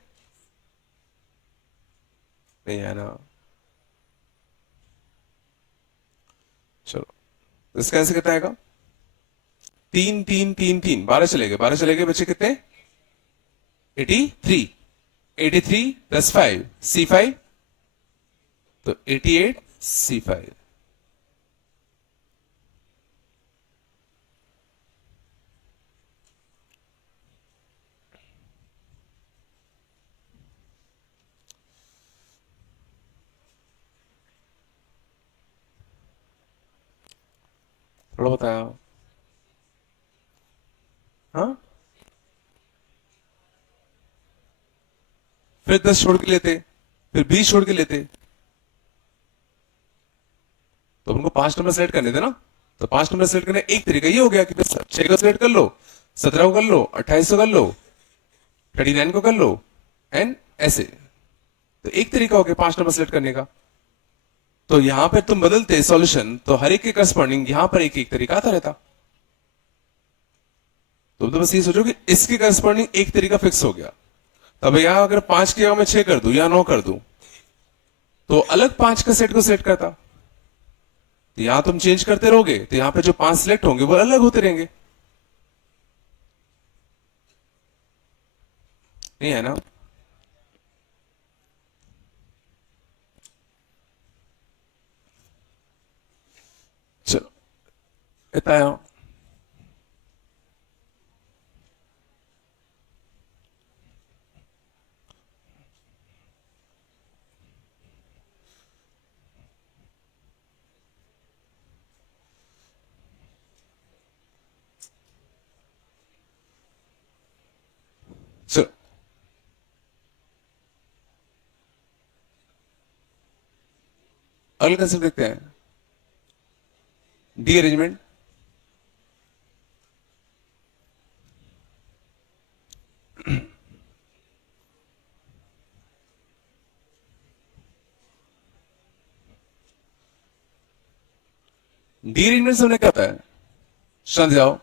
नहीं है ना। चलो इसका आंसर कितना आएगा, 3 3 3 3, 12 चले गए, 12 चले गए, बच्चे कितने 83। 83 प्लस 5 C5, तो 88 C5। थोड़ा बताया, हाँ। फिर 10 छोड़ के लेते, फिर 20 छोड़ के लेते, तो उनको 5 नंबर सेलेक्ट करने थे ना। तो 5 नंबर सेलेक्ट करने एक तरीका ये हो गया कि 6 को सेलेक्ट कर लो, 17 को कर लो, 28 को कर लो, 39 को कर लो, एंड ऐसे। तो एक तरीका हो गया 5 नंबर सेलेक्ट करने का। तो यहां पर तुम बदलते सॉल्यूशन तो हर एक के करस्पॉन्डिंग यहां पर एक एक तरीका आता रहता। तुम तो बस ये सोचो कि इसके करस्पॉन्डिंग एक तरीका फिक्स हो गया। तब यहां अगर 5 की जगह मैं 6 कर दूं या 9 कर दूं तो अलग 5 का सेट को सेलेक्ट करता। तो यहां तुम चेंज करते रहोगे तो यहां पे जो 5 सिलेक्ट होंगे वो अलग होते रहेंगे, नहीं है ना। चलो इतना है। चलो अगला कंसेप्ट देखते हैं, डी अरेंजमेंट। डी अरेंजमेंट से हमने क्या होता है, शांत जाओ।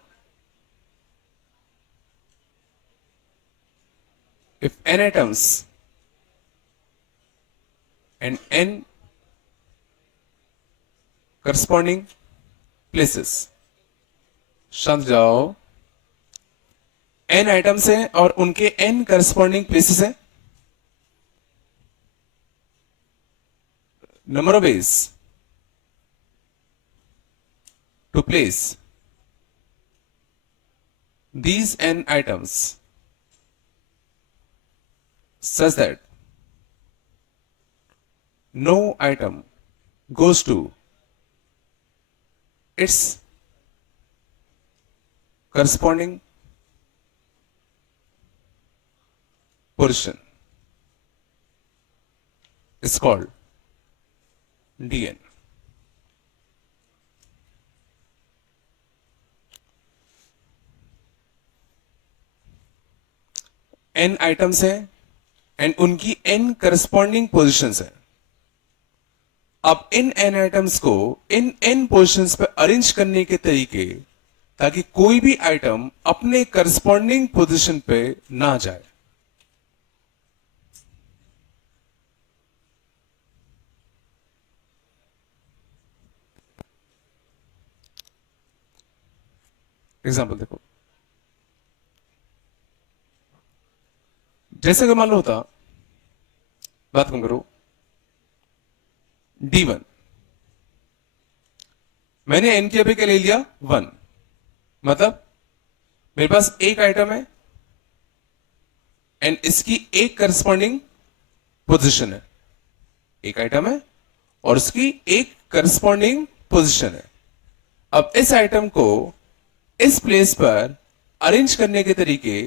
If n atoms and n corresponding places, शांत जाओ, n आइटम्स हैं और उनके n करस्पॉन्डिंग प्लेसेस हैं, number of ways to place these n items such that no item goes to its corresponding position is called DN. n items है and उनकी n corresponding positions है। अब इन n items को इन n positions पे arrange करने के तरीके ताकि कोई भी आइटम अपने करस्पॉन्डिंग पोजिशन पे ना जाए। एग्जाम्पल देखो, जैसे अगर मान लो होता, बात कम करो, D1, मैंने n की अभी क्या ले लिया 1, मतलब मेरे पास एक आइटम है एंड इसकी एक करस्पॉन्डिंग पोजीशन है। एक आइटम है और उसकी एक करस्पॉन्डिंग पोजीशन है। अब इस आइटम को इस प्लेस पर अरेंज करने के तरीके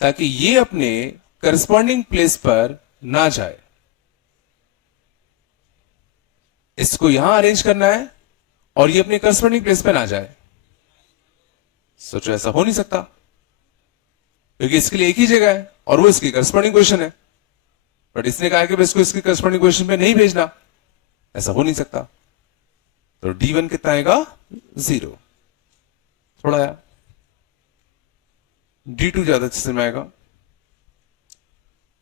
ताकि ये अपने करस्पॉन्डिंग प्लेस पर ना जाए। इसको यहां अरेंज करना है और ये अपने करस्पॉन्डिंग प्लेस पर ना जाए। सोचो ऐसा हो नहीं सकता क्योंकि इसके लिए एक ही जगह है और वो इसकी करस्पॉन्डिंग पोजीशन है, बट इसने कहा कि इसको इसकी करस्पॉन्डिंग पोजीशन पे नहीं भेजना। ऐसा हो नहीं सकता। तो D1 कितना आएगा 0, थोड़ा आया। D2 ज्यादा अच्छे से में आएगा।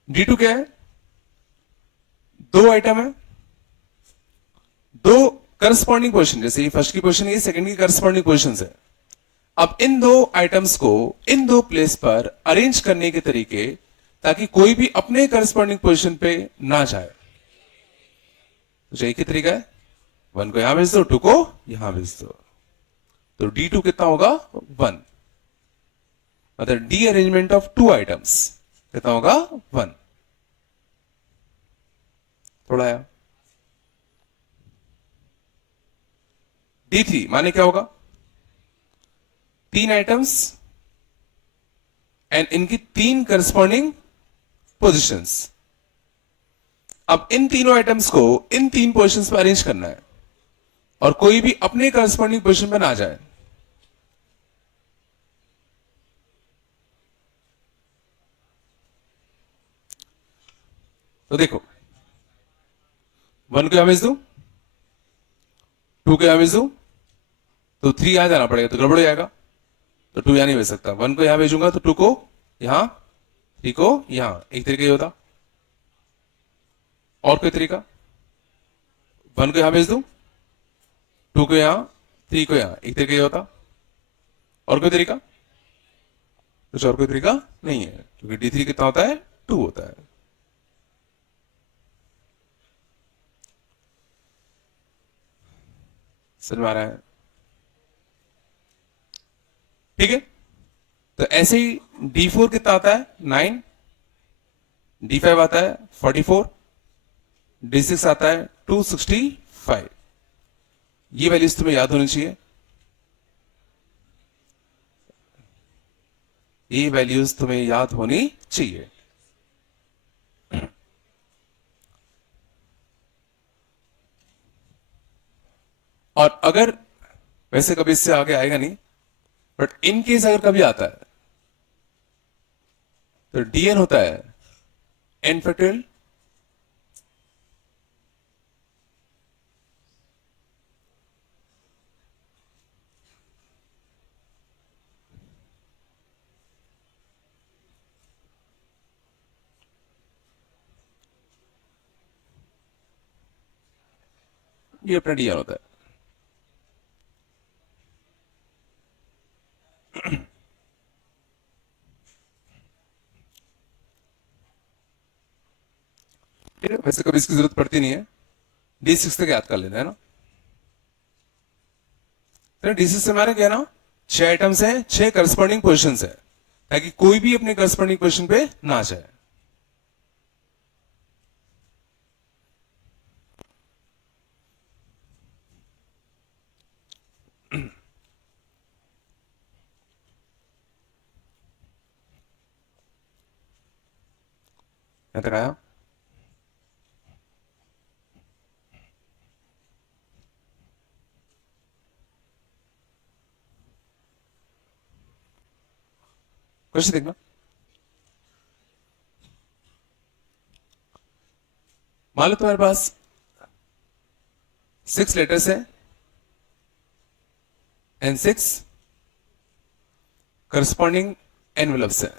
D2 क्या है, दो आइटम है, दो करस्पॉन्डिंग पोजीशन, जैसे ये फर्स्ट की पोजीशन है, सेकंड की करस्पॉन्डिंग पोजीशन है। अब इन दो आइटम्स को इन दो प्लेस पर अरेंज करने के तरीके ताकि कोई भी अपने करस्पॉन्डिंग पोजीशन पे ना जाए। तो एक ही तरीका है, 1 को यहां भेज दो, 2 को यहां भेज दो। तो D2 कितना होगा 1, मतलब derangement of two items कितना होगा 1, थोड़ा आया। D3 माने क्या होगा, तीन आइटम्स एंड इनकी तीन करस्पॉन्डिंग पोजीशंस। अब इन तीनों आइटम्स को इन तीन पोजीशंस पर अरेंज करना है और कोई भी अपने करस्पॉन्डिंग पोजीशन पर ना जाए। तो देखो, 1 को यहां भेज दू, 2 को यहां भेज दू, तो 3 यहां जाना पड़ेगा, तो गड़बड़ हो जाएगा। तो 2 यहां नहीं भेज सकता। 1 को यहां भेजूंगा तो 2 को यहां, 3 को यहां, एक तरीका ये होता। और कोई तरीका, 1 को यहां भेज दू, 2 को यहां, 3 को यहां, एक तरीका ये होता। और कोई तरीका, कुछ और कोई तरीका नहीं है क्योंकि D3 कितना होता है 2 होता है। समझ में आ रहा है? ठीक है, तो ऐसे ही D4 कितना आता है 9, D5 आता है 44, D6 आता है 265। ये वैल्यूज तुम्हें याद होनी चाहिए। ये वैल्यूज तुम्हें याद होनी चाहिए। और अगर वैसे कभी इससे आगे आएगा नहीं, बट इन केस अगर कभी आता है तो DN होता है n फैक्टोरियल ये अपना DN होता है। ठीक है, वैसे कभी इसकी जरूरत पड़ती नहीं है। D6 तक याद कर लेना है ना। तो D6 से हमारा क्या है ना, 6 आइटम्स हैं, 6 करस्पॉन्डिंग पोजीशंस है ताकि कोई भी अपने करस्पॉन्डिंग पोजीशन पे ना जाए। यहां तक आया? क्वेश्चन देखना, मान लो तुम्हारे पास 6 लेटर्स है एंड 6 करस्पॉन्डिंग एनवेलप्स है।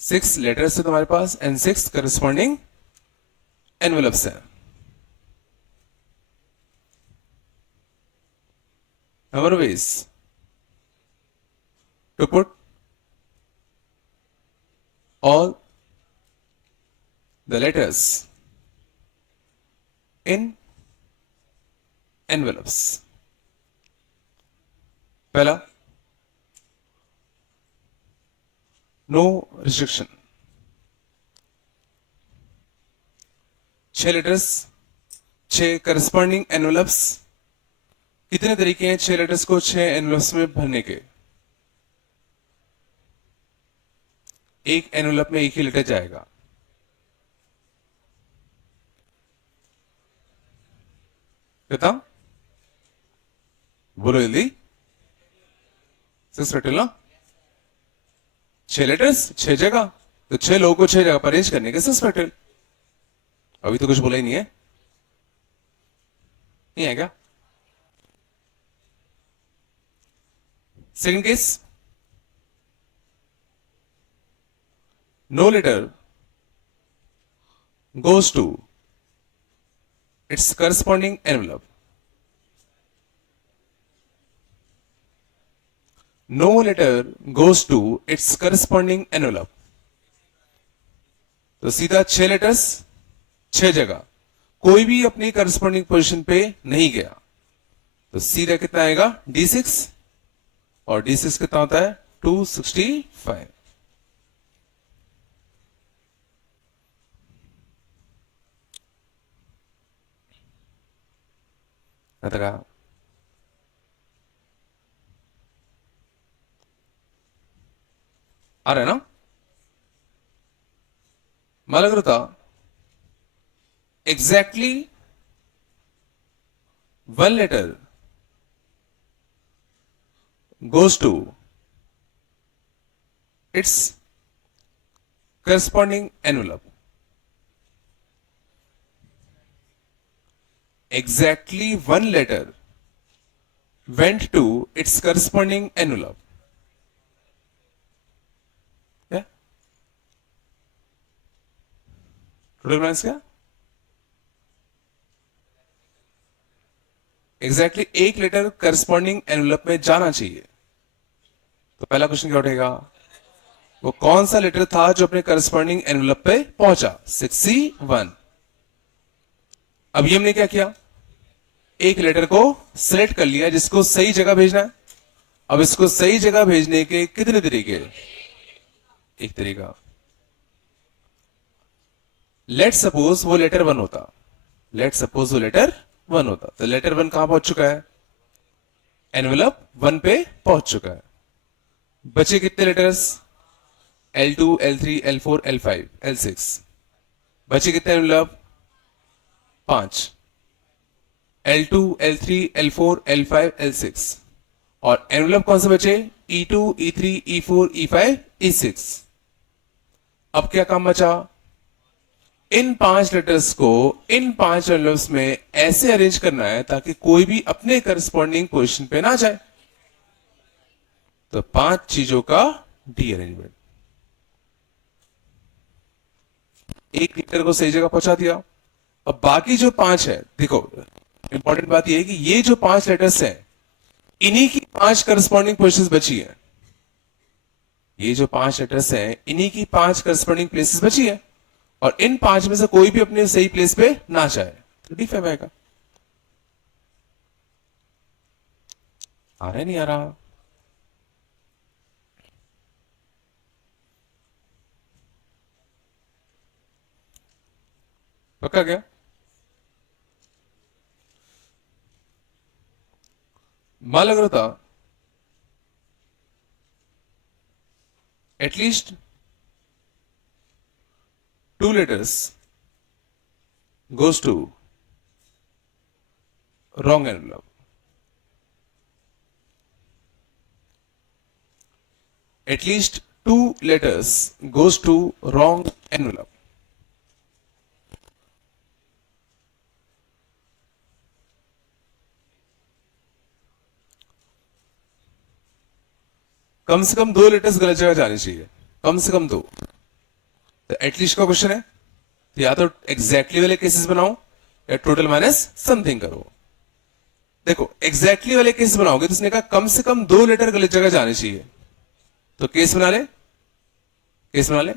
6 लेटर्स है तुम्हारे पास एंड 6 करस्पॉन्डिंग एनवेलप्स है। Number of ways to put all the letters in envelopes. पहला, no restriction। 6 letters, 6 corresponding envelopes. कितने तरीके हैं 6 लेटर्स को 6 एनवेलप्स में भरने के? एक एनवेलप में एक ही लेटर जाएगा। कहता बोलो जल्दी। 6 रेक्टेल ना, 6 लेटर्स 6 जगह, तो 6 लोगों को 6 जगह पर अरेंज करने के 6 रेक्टेल। अभी तो कुछ बोला ही नहीं है, नहीं है क्या? Second case, no letter goes to its corresponding envelope. No letter goes to its corresponding envelope. तो सीधा 6 लेटर्स 6 जगह, कोई भी अपनी करस्पॉन्डिंग पोजीशन पे नहीं गया, तो सीधा कितना आएगा? D6, और D6 कितना होता है? 265। आ रहा है ना? मला करता exactly 1 letter goes to its corresponding envelope. Exactly 1 letter went to its corresponding envelope. Yeah? Total balance क्या? एग्जैक्टली एक लेटर करस्पॉन्डिंग एनवेलप में जाना चाहिए। तो पहला क्वेश्चन क्या उठेगा? वो कौन सा लेटर था जो अपने करस्पॉन्डिंग एनवेलप पे पहुंचा? 6C1। अभी हमने क्या किया? एक लेटर को सिलेक्ट कर लिया जिसको सही जगह भेजना है। अब इसको सही जगह भेजने के कितने तरीके? एक तरीका, लेट सपोज वो लेटर 1 होता। लेट सपोज वो लेटर 1 होता, तो लेटर 1 कहां पहुंच चुका है? एनवेलप 1 पे पहुंच चुका है। बचे कितने letters? L2, L3, L4, L5, L6। बचे कितने envelope? 5। L2, L3, L4, L5, L6। और एनवेलप कौन से बचे? E2, E3, E4, E5, E6। अब क्या काम बचा? इन 5 लेटर्स को इन 5 एनवेलप्स में ऐसे अरेंज करना है ताकि कोई भी अपने करस्पॉन्डिंग पोजीशन पे ना जाए। तो 5 चीजों का डी अरेंजमेंट। एक लेटर को सही जगह पहुंचा दिया। अब बाकी जो 5 है, देखो इंपॉर्टेंट बात यह है कि ये जो 5 लेटर्स हैं, इन्हीं की 5 करस्पॉन्डिंग पोजीशंस बची है। ये जो 5 लेटर्स हैं, इन्हीं की 5 करस्पॉन्डिंग प्लेसेस बची है, और इन 5 में से कोई भी अपने सही प्लेस पे ना जाए, तो डी फाइव आएगा। आ रहा है नहीं आ रहा? पक्का क्या? मान लग रहा था at least 2 letters goes to wrong envelope. At least 2 letters goes to wrong envelope? कम से कम 2 लेटर्स गलत जगह जानी चाहिए, कम से कम 2। तो एटलीस्ट का क्वेश्चन है, तो या तो एग्जैक्टली वाले केसेस बनाओ या टोटल माइनस समथिंग करो। देखो एग्जैक्टली वाले केस बनाओगे तो उसने कहा कम से कम 2 लेटर गलत जगह जाने चाहिए, तो केस बना ले, केस बना ले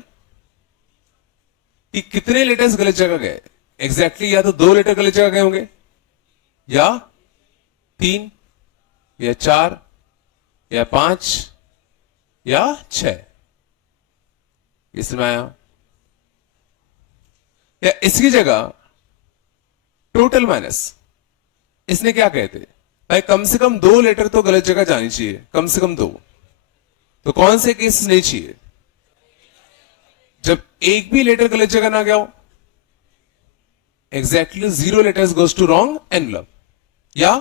कि कितने लेटर्स गलत जगह गए। एग्जैक्टली या तो 2 लेटर गलत जगह गए होंगे, या 3, या 4, या 5, या 6। इसमें आया, या इसकी जगह टोटल माइनस, इसने क्या कहते भाई कम से कम 2 लेटर तो गलत जगह जानी चाहिए, कम से कम 2। तो कौन से केस नहीं चाहिए? जब एक भी लेटर गलत जगह ना गया हो, exactly 0 letters goes to wrong envelope, या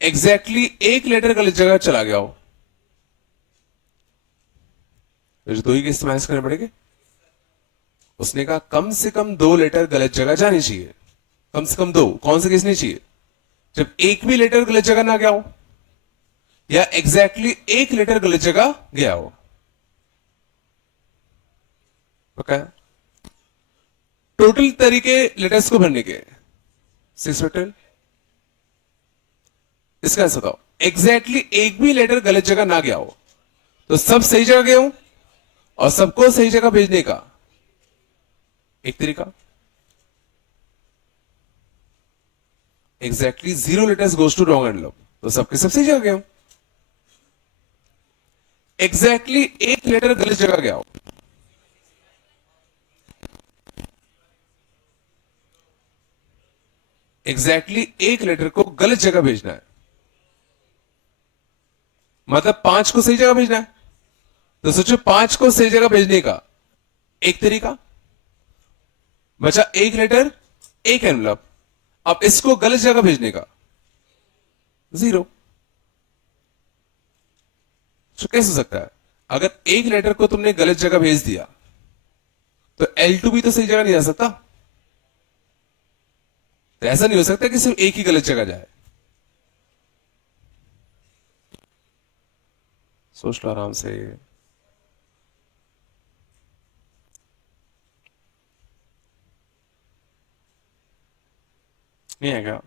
एग्जैक्टली 1 लेटर गलत जगह चला गया हो। तो 2 ही केस मैनेज करने पड़ेंगे। उसने कहा कम से कम 2 लेटर गलत जगह जानी चाहिए, कम से कम 2। कौन से केस नहीं चाहिए? जब एक भी लेटर गलत जगह ना गया हो, या एग्जैक्टली 1 लेटर गलत जगह गया हो। ओके, टोटल तरीके लेटर्स को भरने के 6 टोटल। इसका आंसर बताओ, एग्जैक्टली एक भी लेटर गलत जगह ना गया हो, तो सब सही जगह गए हो, और सबको सही जगह भेजने का एक तरीका, exactly 0 letters goes to wrong envelope, तो सबके सब सही जगह गए हो। एग्जैक्टली 1 लेटर गलत जगह गया हो, एग्जैक्टली 1 लेटर को गलत जगह भेजना है, मतलब 5 को सही जगह भेजना है। तो सोचो 5 को सही जगह भेजने का एक तरीका बचा, 1 लेटर 1 एनवेलप। अब इसको गलत जगह भेजने का 0। तो कैसे हो सकता है? अगर 1 लेटर को तुमने गलत जगह भेज दिया तो L2 भी तो सही जगह नहीं जा सकता। तो ऐसा नहीं हो सकता कि सिर्फ एक ही गलत जगह जाए। सोच लो आराम से। नहीं है क्या?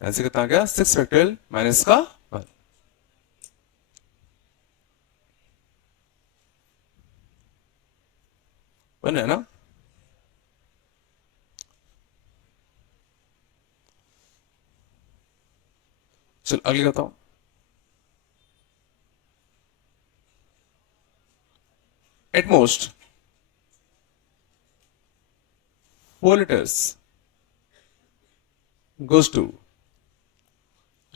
ऐसे कितना आ गया? 6 फैक्टोरियल माइनस का 1। वन है ना? चल अगली बताओ। At most 4 letters goes to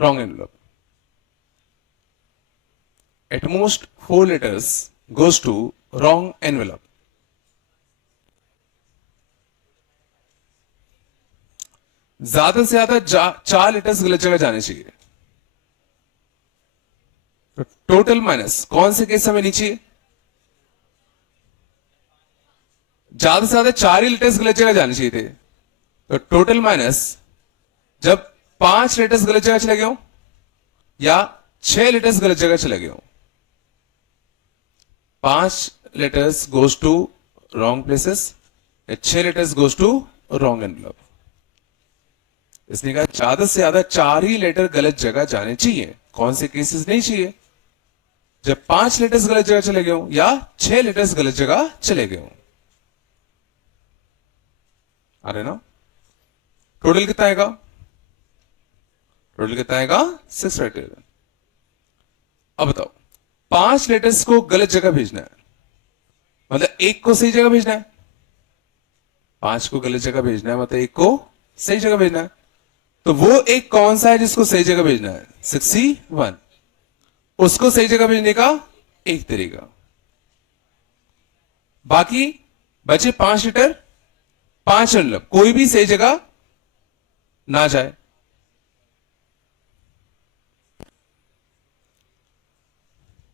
wrong envelope. At most 4 letters goes to wrong envelope. ज्यादा से ज्यादा 4 लेटर्स गलत जगह जाने चाहिए। तो टोटल माइनस कौन से केस हमें नीचे? ज्यादा से ज्यादा 4 ही लेटर्स गलत जगह जाने चाहिए थे। तो टोटल माइनस जब 5 लेटर्स गलत जगह चले गए हो, या 6 लेटर्स गलत जगह चले गए हो। 5 letters goes to wrong places, या 6 letters goes to wrong envelope. इसने कहा ज्यादा से ज्यादा 4 ही लेटर गलत जगह जाने चाहिए। कौन से केसेस नहीं चाहिए? जब 5 लेटर्स गलत जगह चले गए हो, या 6 लेटर्स गलत जगह चले गए हो। आ रहे ना? टोटल कितना आएगा? टोटल कितना आएगा? 6 फैक्टोरियल। अब बताओ 5 लेटर्स को गलत जगह भेजना है, मतलब 1 को सही जगह भेजना है। 5 को गलत जगह भेजना है, मतलब 1 को सही जगह भेजना है। तो वो एक कौन सा है जिसको सही जगह भेजना है? 61। उसको सही जगह भेजने का एक तरीका। बाकी बचे 5 लेटर, 5 एनवेलप, कोई भी सही जगह ना जाए।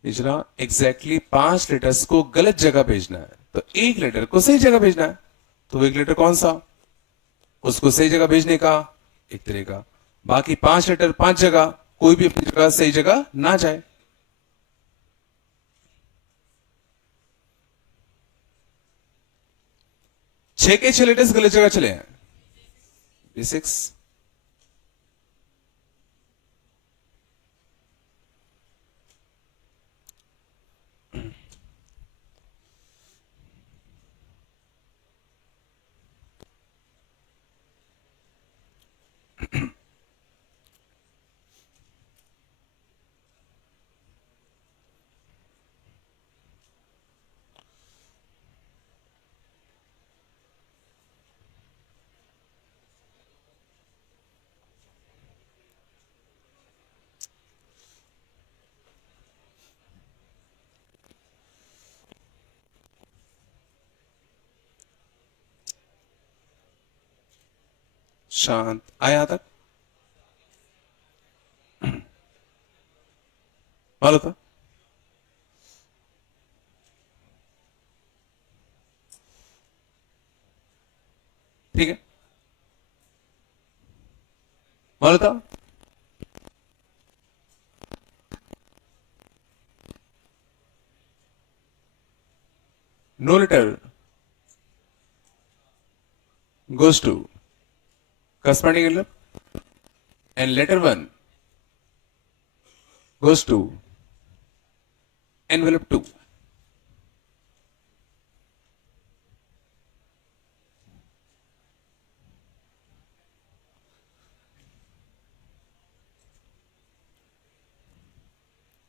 भेजना एग्जैक्टली 5 लेटर्स को गलत जगह भेजना है, तो एक लेटर को सही जगह भेजना है। तो वो एक लेटर कौन सा, उसको सही जगह भेजने का एक तरीका। बाकी 5 लेटर 5 जगह, कोई भी अपनी जगह सही जगह ना जाए। छह के 6 लेटर्स गलत जगह चले हैं। B6 शांत आया तक मालूम था। ठीक है, मालूम था। No letter goes to corresponding envelope and letter 1 goes to envelope 2.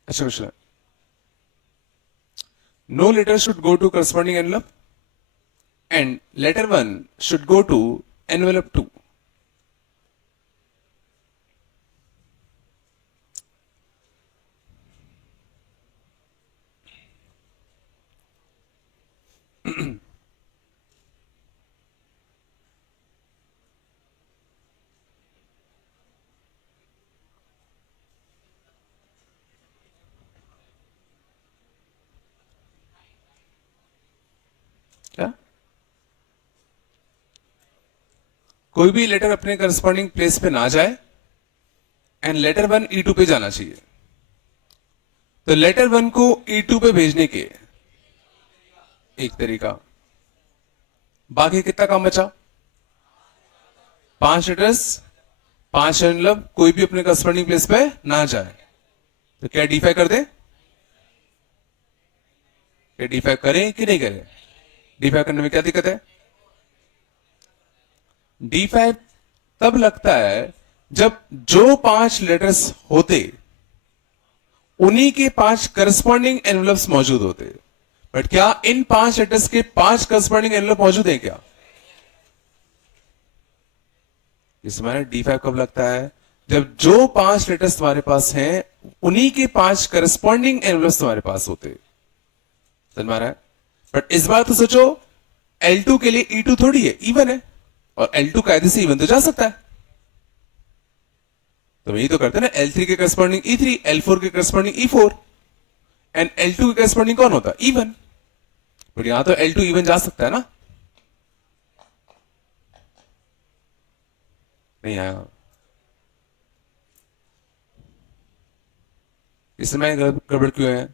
अच्छा क्वेश्चन है। No letter should go to corresponding envelope and letter 1 should go to envelope 2. क्या कोई भी लेटर अपने करस्पॉन्डिंग प्लेस पे ना जाए एंड लेटर 1 E2 पे जाना चाहिए। तो लेटर 1 को E2 पे भेजने के एक तरीका। बाकी कितना काम बचा, 5 लेटर्स 5 एनवलप, कोई भी अपने करस्पॉन्डिंग प्लेस पे ना जाए। तो क्या D5 कर दे, क्या D5 करें कि नहीं करें? D5 करने में क्या दिक्कत है? D5 तब लगता है जब जो 5 लेटर्स होते उन्हीं के 5 करस्पॉन्डिंग एनवलप्स मौजूद होते। बट क्या इन 5 लेटर्स के 5 करस्पॉन्डिंग एनवलप मौजूद है क्या? इसमें D5 कब लगता है, जब जो 5 लेटर्स तुम्हारे पास हैं उन्हीं के 5 करस्पॉन्डिंग एनवलप्स तुम्हारे पास होते। समझ में आ रहा है? बट इस बार तो सोचो L2 के लिए E2 थोड़ी है, इवन है, और L2 कायदे से इवन तो जा सकता है। तो यही तो करते हैं ना, L3 के करस्पॉन्डिंग E3, L4 के करस्पॉन्डिंग E4 एंड L2 के करस्पॉन्डिंग कौन होता है? इवन। बट यहां तो L2 इवन जा सकता है ना, नहीं आया। इसमें गड़बड़ क्यों है?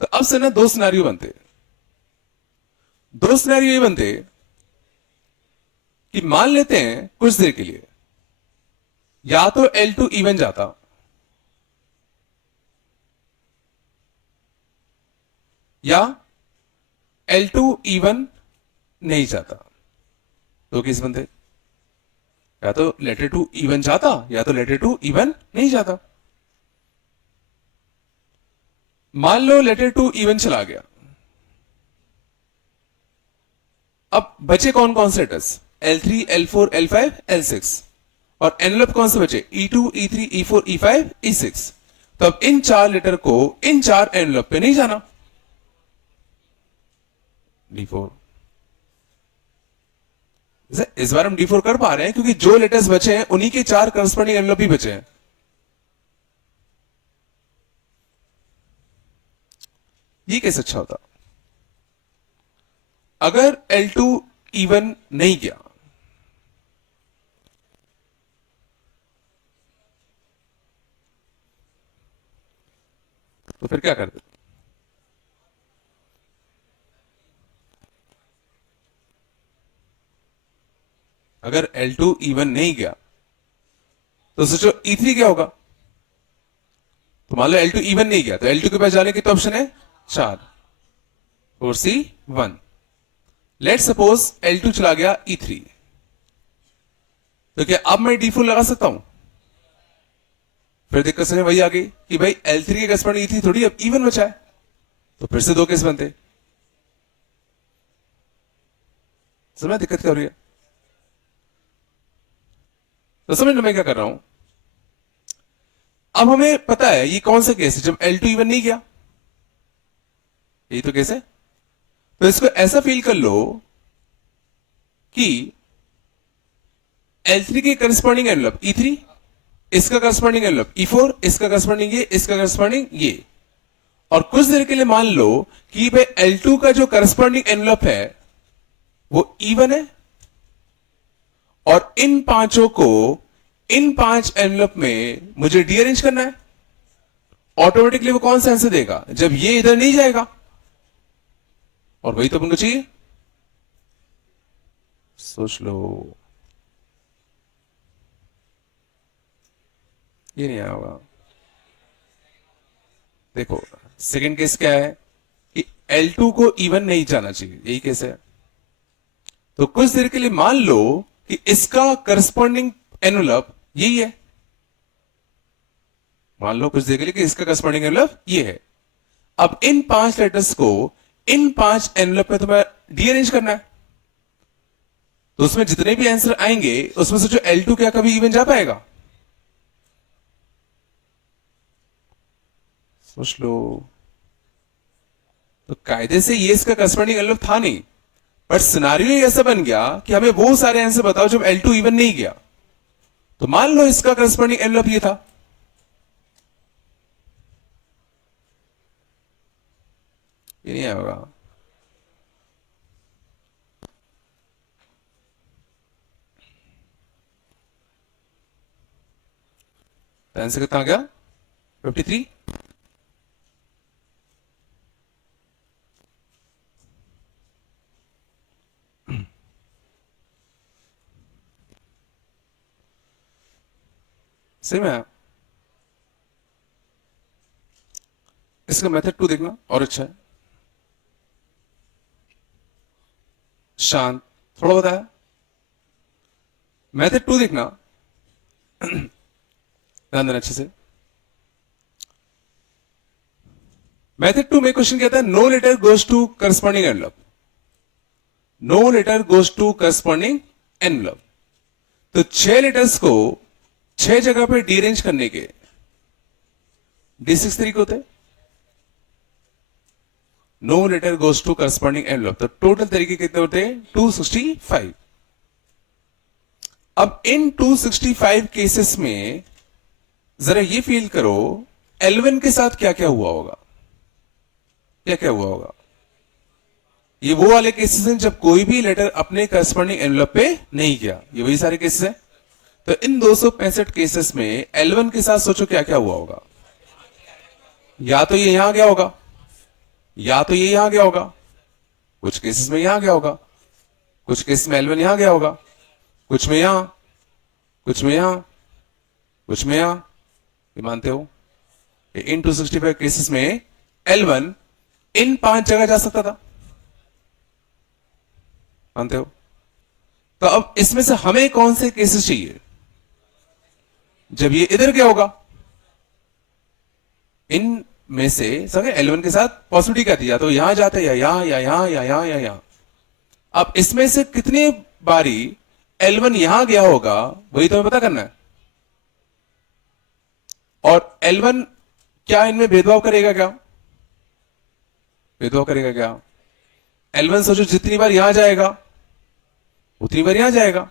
तो अब से ना दो सिनेरियो बनते, दो सिनेरियो ये बनते कि मान लेते हैं कुछ देर के लिए या तो L2 इवन जाता या L2 इवन नहीं जाता। तो केस बनते, या तो लेटर 2 इवन जाता या तो लेटर 2 इवन नहीं जाता। मान लो लेटर 2 इवन चला गया, अब बचे कौन कौन से letters? L3, L4, L5, L6, और एनवलप कौन से बचे? E2, E3, E4, E5, E6। तो अब इन 4 लेटर को इन 4 एनवलप पे नहीं जाना। D4, इस बार हम D4 कर पा रहे हैं क्योंकि जो लेटर्स बचे हैं उन्हीं के 4 करस्पॉन्डिंग एनवलप ही बचे हैं। ये कैसे अच्छा होता? अगर L2 इवन नहीं गया तो फिर क्या करते? अगर L2 इवन नहीं गया तो सोचो E3 क्या होगा? तो मान लो L2 इवन नहीं गया तो L2 के पास जाने की तो ऑप्शन है 4, 4C1। लेट सपोज L2 चला गया E3, तो क्या अब मैं D4 लगा सकता हूं? फिर दिक्कत से वही आ गई कि भाई L3 के करस्पॉन्डिंग E3 थोड़ी अब इवन बचा है, तो फिर से दो केस बनते। समझ दिक्कत क्या हो रही है? तो समझ लो मैं क्या कर रहा हूं। अब हमें पता है ये कौन सा केस है जब L2 इवन नहीं गया, यही तो केस है। तो इसको ऐसा फील कर लो कि L3 के करस्पॉन्डिंग एनवेलप E3, इसका करस्पॉन्डिंग एनवेलप E4, इसका करस्पॉन्डिंग ये, इसका करस्पॉन्डिंग ये। और कुछ देर के लिए मान लो कि भाई L2 का जो करस्पॉन्डिंग एनवेलप है वो इवन है, और इन पांचों को इन 5 एनवेलप में मुझे डीअरेंज करना है। ऑटोमेटिकली वो कौन सा आंसर देगा जब ये इधर नहीं जाएगा, और वही तो अपन को चाहिए। सोच लो, ये नहीं आया होगा। देखो सेकंड केस क्या है कि L2 को इवन नहीं जाना चाहिए, यही केस है। तो कुछ देर के लिए मान लो कि इसका करस्पॉन्डिंग एनवेलप यही है। मान लो कुछ देर के लिए कि इसका करस्पॉन्डिंग एनवेलप ये है। अब इन 5 लेटर्स को इन 5 एनवेलप में तुम्हें डीअरेंज करना है। तो उसमें जितने भी आंसर आएंगे उसमें से जो L2 क्या कभी इवन जा पाएगा? सोच लो। तो कायदे से ये इसका करस्पॉन्डिंग एनवेलप था नहीं, बट सिनारियो ऐसा बन गया कि हमें वो सारे आंसर बताओ जब L2 इवन नहीं गया। तो मान लो इसका करस्पॉन्डिंग एनवेलप ये था, ये नहीं आएगा। आंसर कितना आ गया? 53। सही में इसका मेथड 2 देखना और अच्छा है। शांत थोड़ा बताया। मेथड 2 देखना, ध्यान देना अच्छे से। मेथड 2 में क्वेश्चन कहता है no letter goes to corresponding envelope, no letter goes to corresponding envelope. तो 6 लेटर्स को 6 जगह पे डीअरेंज करने के D6 तरीके होते हैं। No letter goes to corresponding envelope, तो टोटल तरीके कितने होते हैं? 265। अब इन 265 केसेस में जरा ये फील करो L1 के साथ क्या क्या हुआ होगा, क्या क्या हुआ होगा। ये वो वाले केसेस हैं जब कोई भी लेटर अपने करस्पॉन्डिंग एनवेलप पे नहीं गया, ये वही सारे केसेस हैं। तो इन 265 केसेस में L1 के साथ सोचो क्या क्या हुआ होगा। या तो ये यहां गया होगा, या तो ये यहां गया होगा, कुछ केसेस में यहां गया होगा, कुछ केसेस में L1 यहां गया होगा, कुछ में यहां, कुछ में यहां, कुछ में यहां। ये मानते हो? इन 265 केसेस में L1 इन 5 जगह जा सकता था, मानते हो? तो अब इसमें से हमें कौन से केसेस चाहिए जब ये इधर क्या होगा? इन में से समझे L1 के साथ पॉसिबिलिटी क्या थी? या तो यहां जाते, या यहां, या यहां, या यहां, या यहां। अब इसमें से कितनी बारी L1 यहां गया होगा वही तो हमें पता करना है। और L1 क्या इनमें भेदभाव करेगा? क्या भेदभाव करेगा? क्या L1 सोचो जितनी बार यहां जाएगा उतनी बार यहां जाएगा।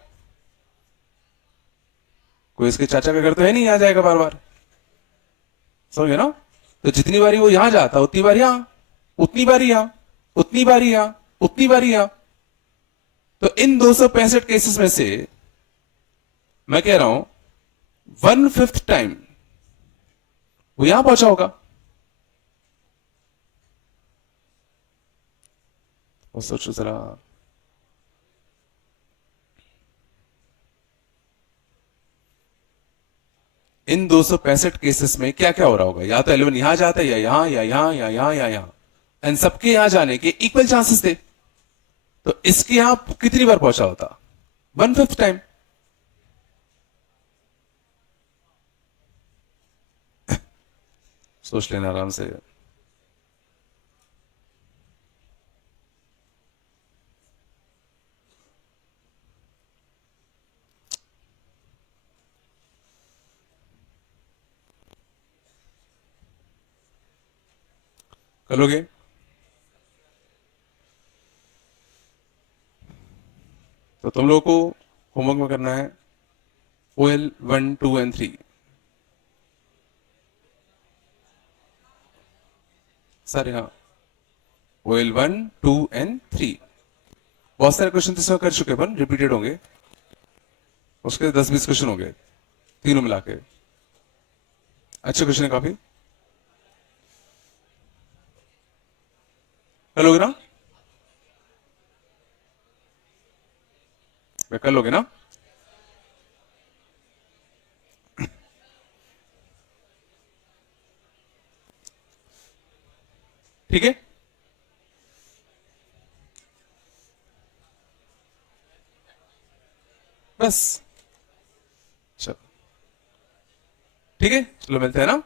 कोई इसके चाचा का घर तो है नहीं यहां जाएगा बार बार, समझे ना? तो जितनी बारी वो यहां जाता उतनी बार यहां, उतनी बारी यहां, उतनी बारी यहां, उतनी बारी यहां। तो इन 265 केसेस में से मैं कह रहा हूं 1/5 टाइम वो यहां पहुंचा होगा। वो सोचो जरा, इन 265 केसेस में क्या क्या हो रहा होगा? या तो एलिमेंट यहां जाता है, या यहां, या यहां, या यहां, या यहां, एंड सबके यहां जाने के इक्वल चांसेस थे। तो इसके यहां कितनी बार पहुंचा होता? 1/5 टाइम। सोच लेना आराम से। करोगे? तो तुम लोगों को होमवर्क में करना है OL 1, 2 एंड 3। सारे, हाँ, OL 1, 2 एंड 3। बहुत सारे क्वेश्चन तो कर चुके अपन, रिपीटेड होंगे, उसके 10-20 क्वेश्चन होंगे तीनों मिला के। अच्छे क्वेश्चन है काफी। कर लोगे ना? कर लोगे ना? ठीक है। बस, चलो ठीक है, चलो मिलते हैं ना।